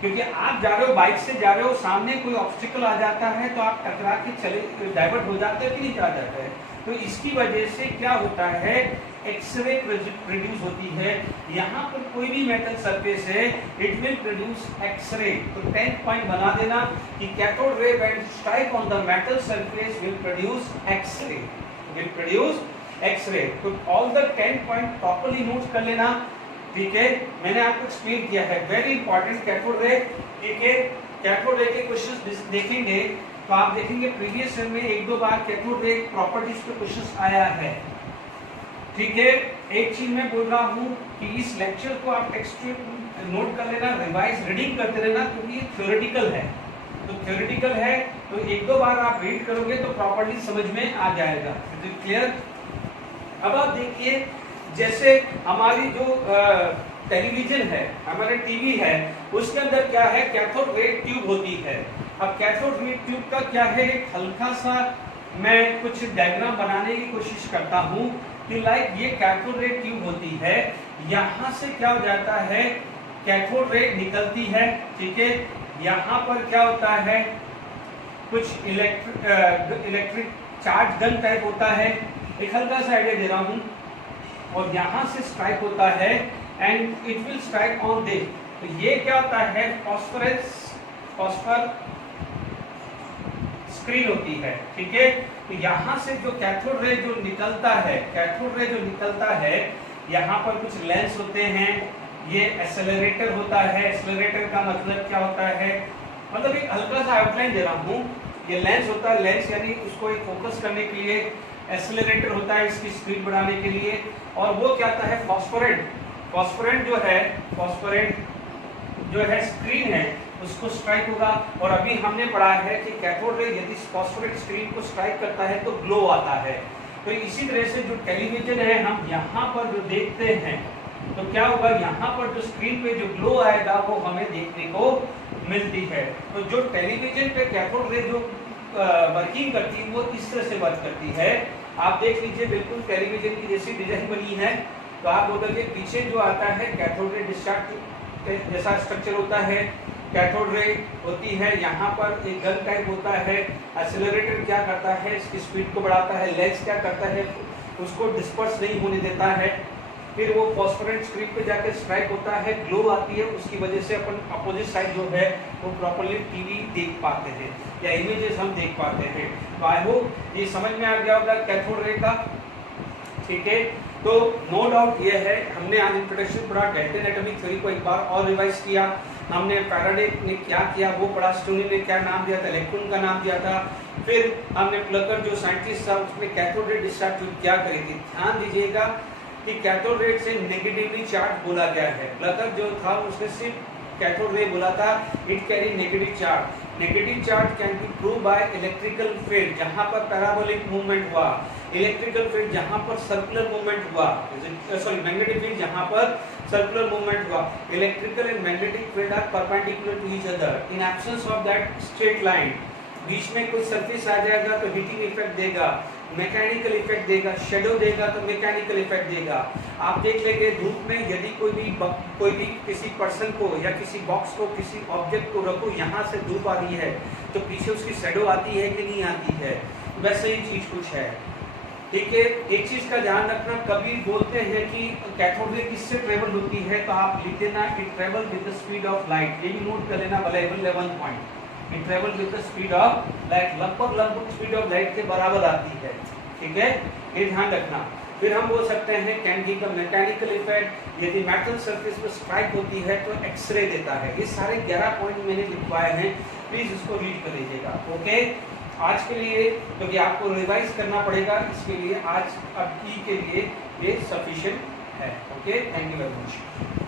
क्योंकि आप जा रहे हो, बाइक से जा रहे हो, सामने कोई ऑब्स्टिकल आ जाता है तो आप टकरा के चले, डाइवर्ट हो जाते हैं कि नहीं जा जाते हैं। तो इसकी वजह से क्या होता है? एक्सरे प्रोड्यूस होती है। यहाँ पर कोई भी मेटल सरफेस है, इट विल प्रोड्यूस एक्सरे। तो 10 पॉइंट बना देना कि cathode ray when strike on the metal surface will produce X ray, will produce X ray. तो all the 10 point properly note कर लेना, ठीक है। मैंने आपको एक्सप्लेन किया है, वेरी इंपॉर्टेंट कैथोड रे, ठीक है। कैथोड रे के क्वेश्चंस देखेंगे तो आप देखेंगे प्रीवियस ईयर में एक दो बार कैथोड रे प्रॉपर्टीज पे क्वेश्चंस आया है, ठीक है। एक चीज मैं बोल रहा हूँ कि इस लेक्चर को आप टेक्स्ट नोट कर लेना, रिवाइज रीडिंग करते रहना, क्योंकि ये थ्योरेटिकल है। तो थ्योरेटिकल है तो एक दो बार आप रीड करोगे तो प्रॉपर्ली समझ में आ जाएगा। क्लियर? अब आप देखिए, जैसे हमारी जो टेलीविजन है, हमारे टीवी है, उसके अंदर क्या है, कैथोड रे ट्यूब होती है। अब कैथोड रे ट्यूब का क्या है, एक हल्का सा मैं कुछ डायग्राम बनाने की कोशिश करता हूँ कि लाइक ये कैथोड रे ट्यूब होती है, यहाँ से क्या हो जाता है, कैथोड रे निकलती है, ठीक है। यहाँ पर क्या होता है, कुछ इलेक्ट्रिक चार्ज गन टाइप होता है, एक हल्का सा आइडिया दे रहा हूँ, और यहाँ से स्ट्राइक होता है and it will strike on this. तो ये क्या होता है, फॉस्फर स्क्रीन होती है, ठीक है। तो यहाँ से जो कैथोड रे जो निकलता है, कैथोड रे जो निकलता है, यहाँ पर कुछ लेंस होते हैं, ये एक्सेलरेटर होता है। एक्सेलरेटर का मतलब क्या होता है, मतलब एक हल्का सा आउटलाइन दे रहा हूँ, ये लेंस होता है, लेंस यानी उसको एक फोकस करने के लिए, एक्सेलरेटर होता है इसकी स्पीड बढ़ाने के लिए, और वो क्या होता है, फॉस्फोरेंट। फॉस्फोरेंट जो है स्क्रीन है, उसको स्ट्राइक होगा। और अभी हमने पढ़ा है कि कैथोड रे यदि फॉस्फोरेट स्क्रीन को स्ट्राइक करता है तो ग्लो आता है। तो इसी तरह से जो टेलीविजन है, हम यहाँ पर जो देखते हैं तो क्या होगा, यहाँ पर जो स्क्रीन पे जो ग्लो आएगा वो हमें देखने को मिलती है। तो जो टेलीविजन पे कैथोड रे जो वर्किंग करती है वो इस तरह से वर्क करती है। आप देख लीजिए, बिल्कुल टेलीविजन की जैसी डिजाइन बनी है। तो आप बोलोगे पीछे जो आता है कैथोड रे डिस्चार्ज जैसा स्ट्रक्चर होता है, कैथोड रे होती है, यहाँ पर एक गन टाइप होता है। एक्सेलरेटर क्या करता है, इसकी स्पीड को बढ़ाता है। लेंस क्या करता है, उसको डिस्पर्स नहीं होने देता है। फिर वो फॉस्फोरेंट स्क्रीन पे जाकर स्ट्राइक होता है, ग्लो आती है, उसकी वजह से अपन अपोजिट साइड जो है वो प्रॉपर्ली टीवी देख पाते हैं या इमेजेस हम देख पाते हैं। तो आई होप ये समझ में आ गया होगा कैथोड रे का, ठीक है। तो नो डाउट ये है, हमने आज इंट्रोडक्शन पढ़ा, डेल्टा एटॉमिक थ्योरी को एक बार और रिवाइज किया। हमने फैराडे ने क्या किया वो पढ़ा, स्टोनी ने क्या नाम दिया था, इलेक्ट्रॉन का नाम दिया था। फिर हमने प्लकर जो साइंटिस्ट था उसने कैथोड रे डिस्चार्ज क्या करी थी। ध्यान दीजिएगा कि कैथोड रे से नेगेटिवली चार्ज बोला गया है। प्लकर जो था उसने सिर्फ कैथोड रे बोला था, it carry negative charge. Negative charge can be prove by electrical field, जहां पर पैराबोलिक मूवमेंट हुआ, इलेक्ट्रिकल फील्ड जहां पर सर्कुलर मूवमेंट हुआ, सॉरी मैग्नेटिक फील्ड जहां पर सर्कुलर मूवमेंट हुआ। Electrical and magnetic field are perpendicular to each other in absence of that straight line. बीच में कोई सरफेस आ जाएगा तो हीटिंग इफेक्ट देगा, मैकेनिकल इफेक्ट देगा, शेडो देगा तो मैकेनिकल इफेक्ट देगा। आप देख लेंगे धूप में यदि कोई भी किसी पर्सन को या किसी बॉक्स को, किसी ऑब्जेक्ट को रखो, यहाँ से धूप आ रही है तो पीछे उसकी शेडो आती है कि नहीं आती है, वैसे ही चीज कुछ है, ठीक है। एक चीज का ध्यान रखना, कभी बोलते हैं कि कैथोड रे किससे ट्रेवल होती है तो आप लिख देना it travel with the speed of light. ये भी नोट कर लेना, available 11 point, it travel with the speed of light, लगभग स्पीड ऑफ लाइट के बराबर आती है, ठीक है, ये ध्यान रखना। फिर हम बोल सकते हैं can give the mechanical effect, यदि मेटल सरफेस पर स्ट्राइक होती है तो एक्सरे देता है। ये सारे 11 पॉइंट मैंने लिखवाए हैं, प्लीज इसको रीड कर लीजिएगा, ओके। आज के लिए क्योंकि आपको रिवाइज करना पड़ेगा, इसके लिए आज अभी के लिए ये सफिशिएंट है, okay. Thank you very much.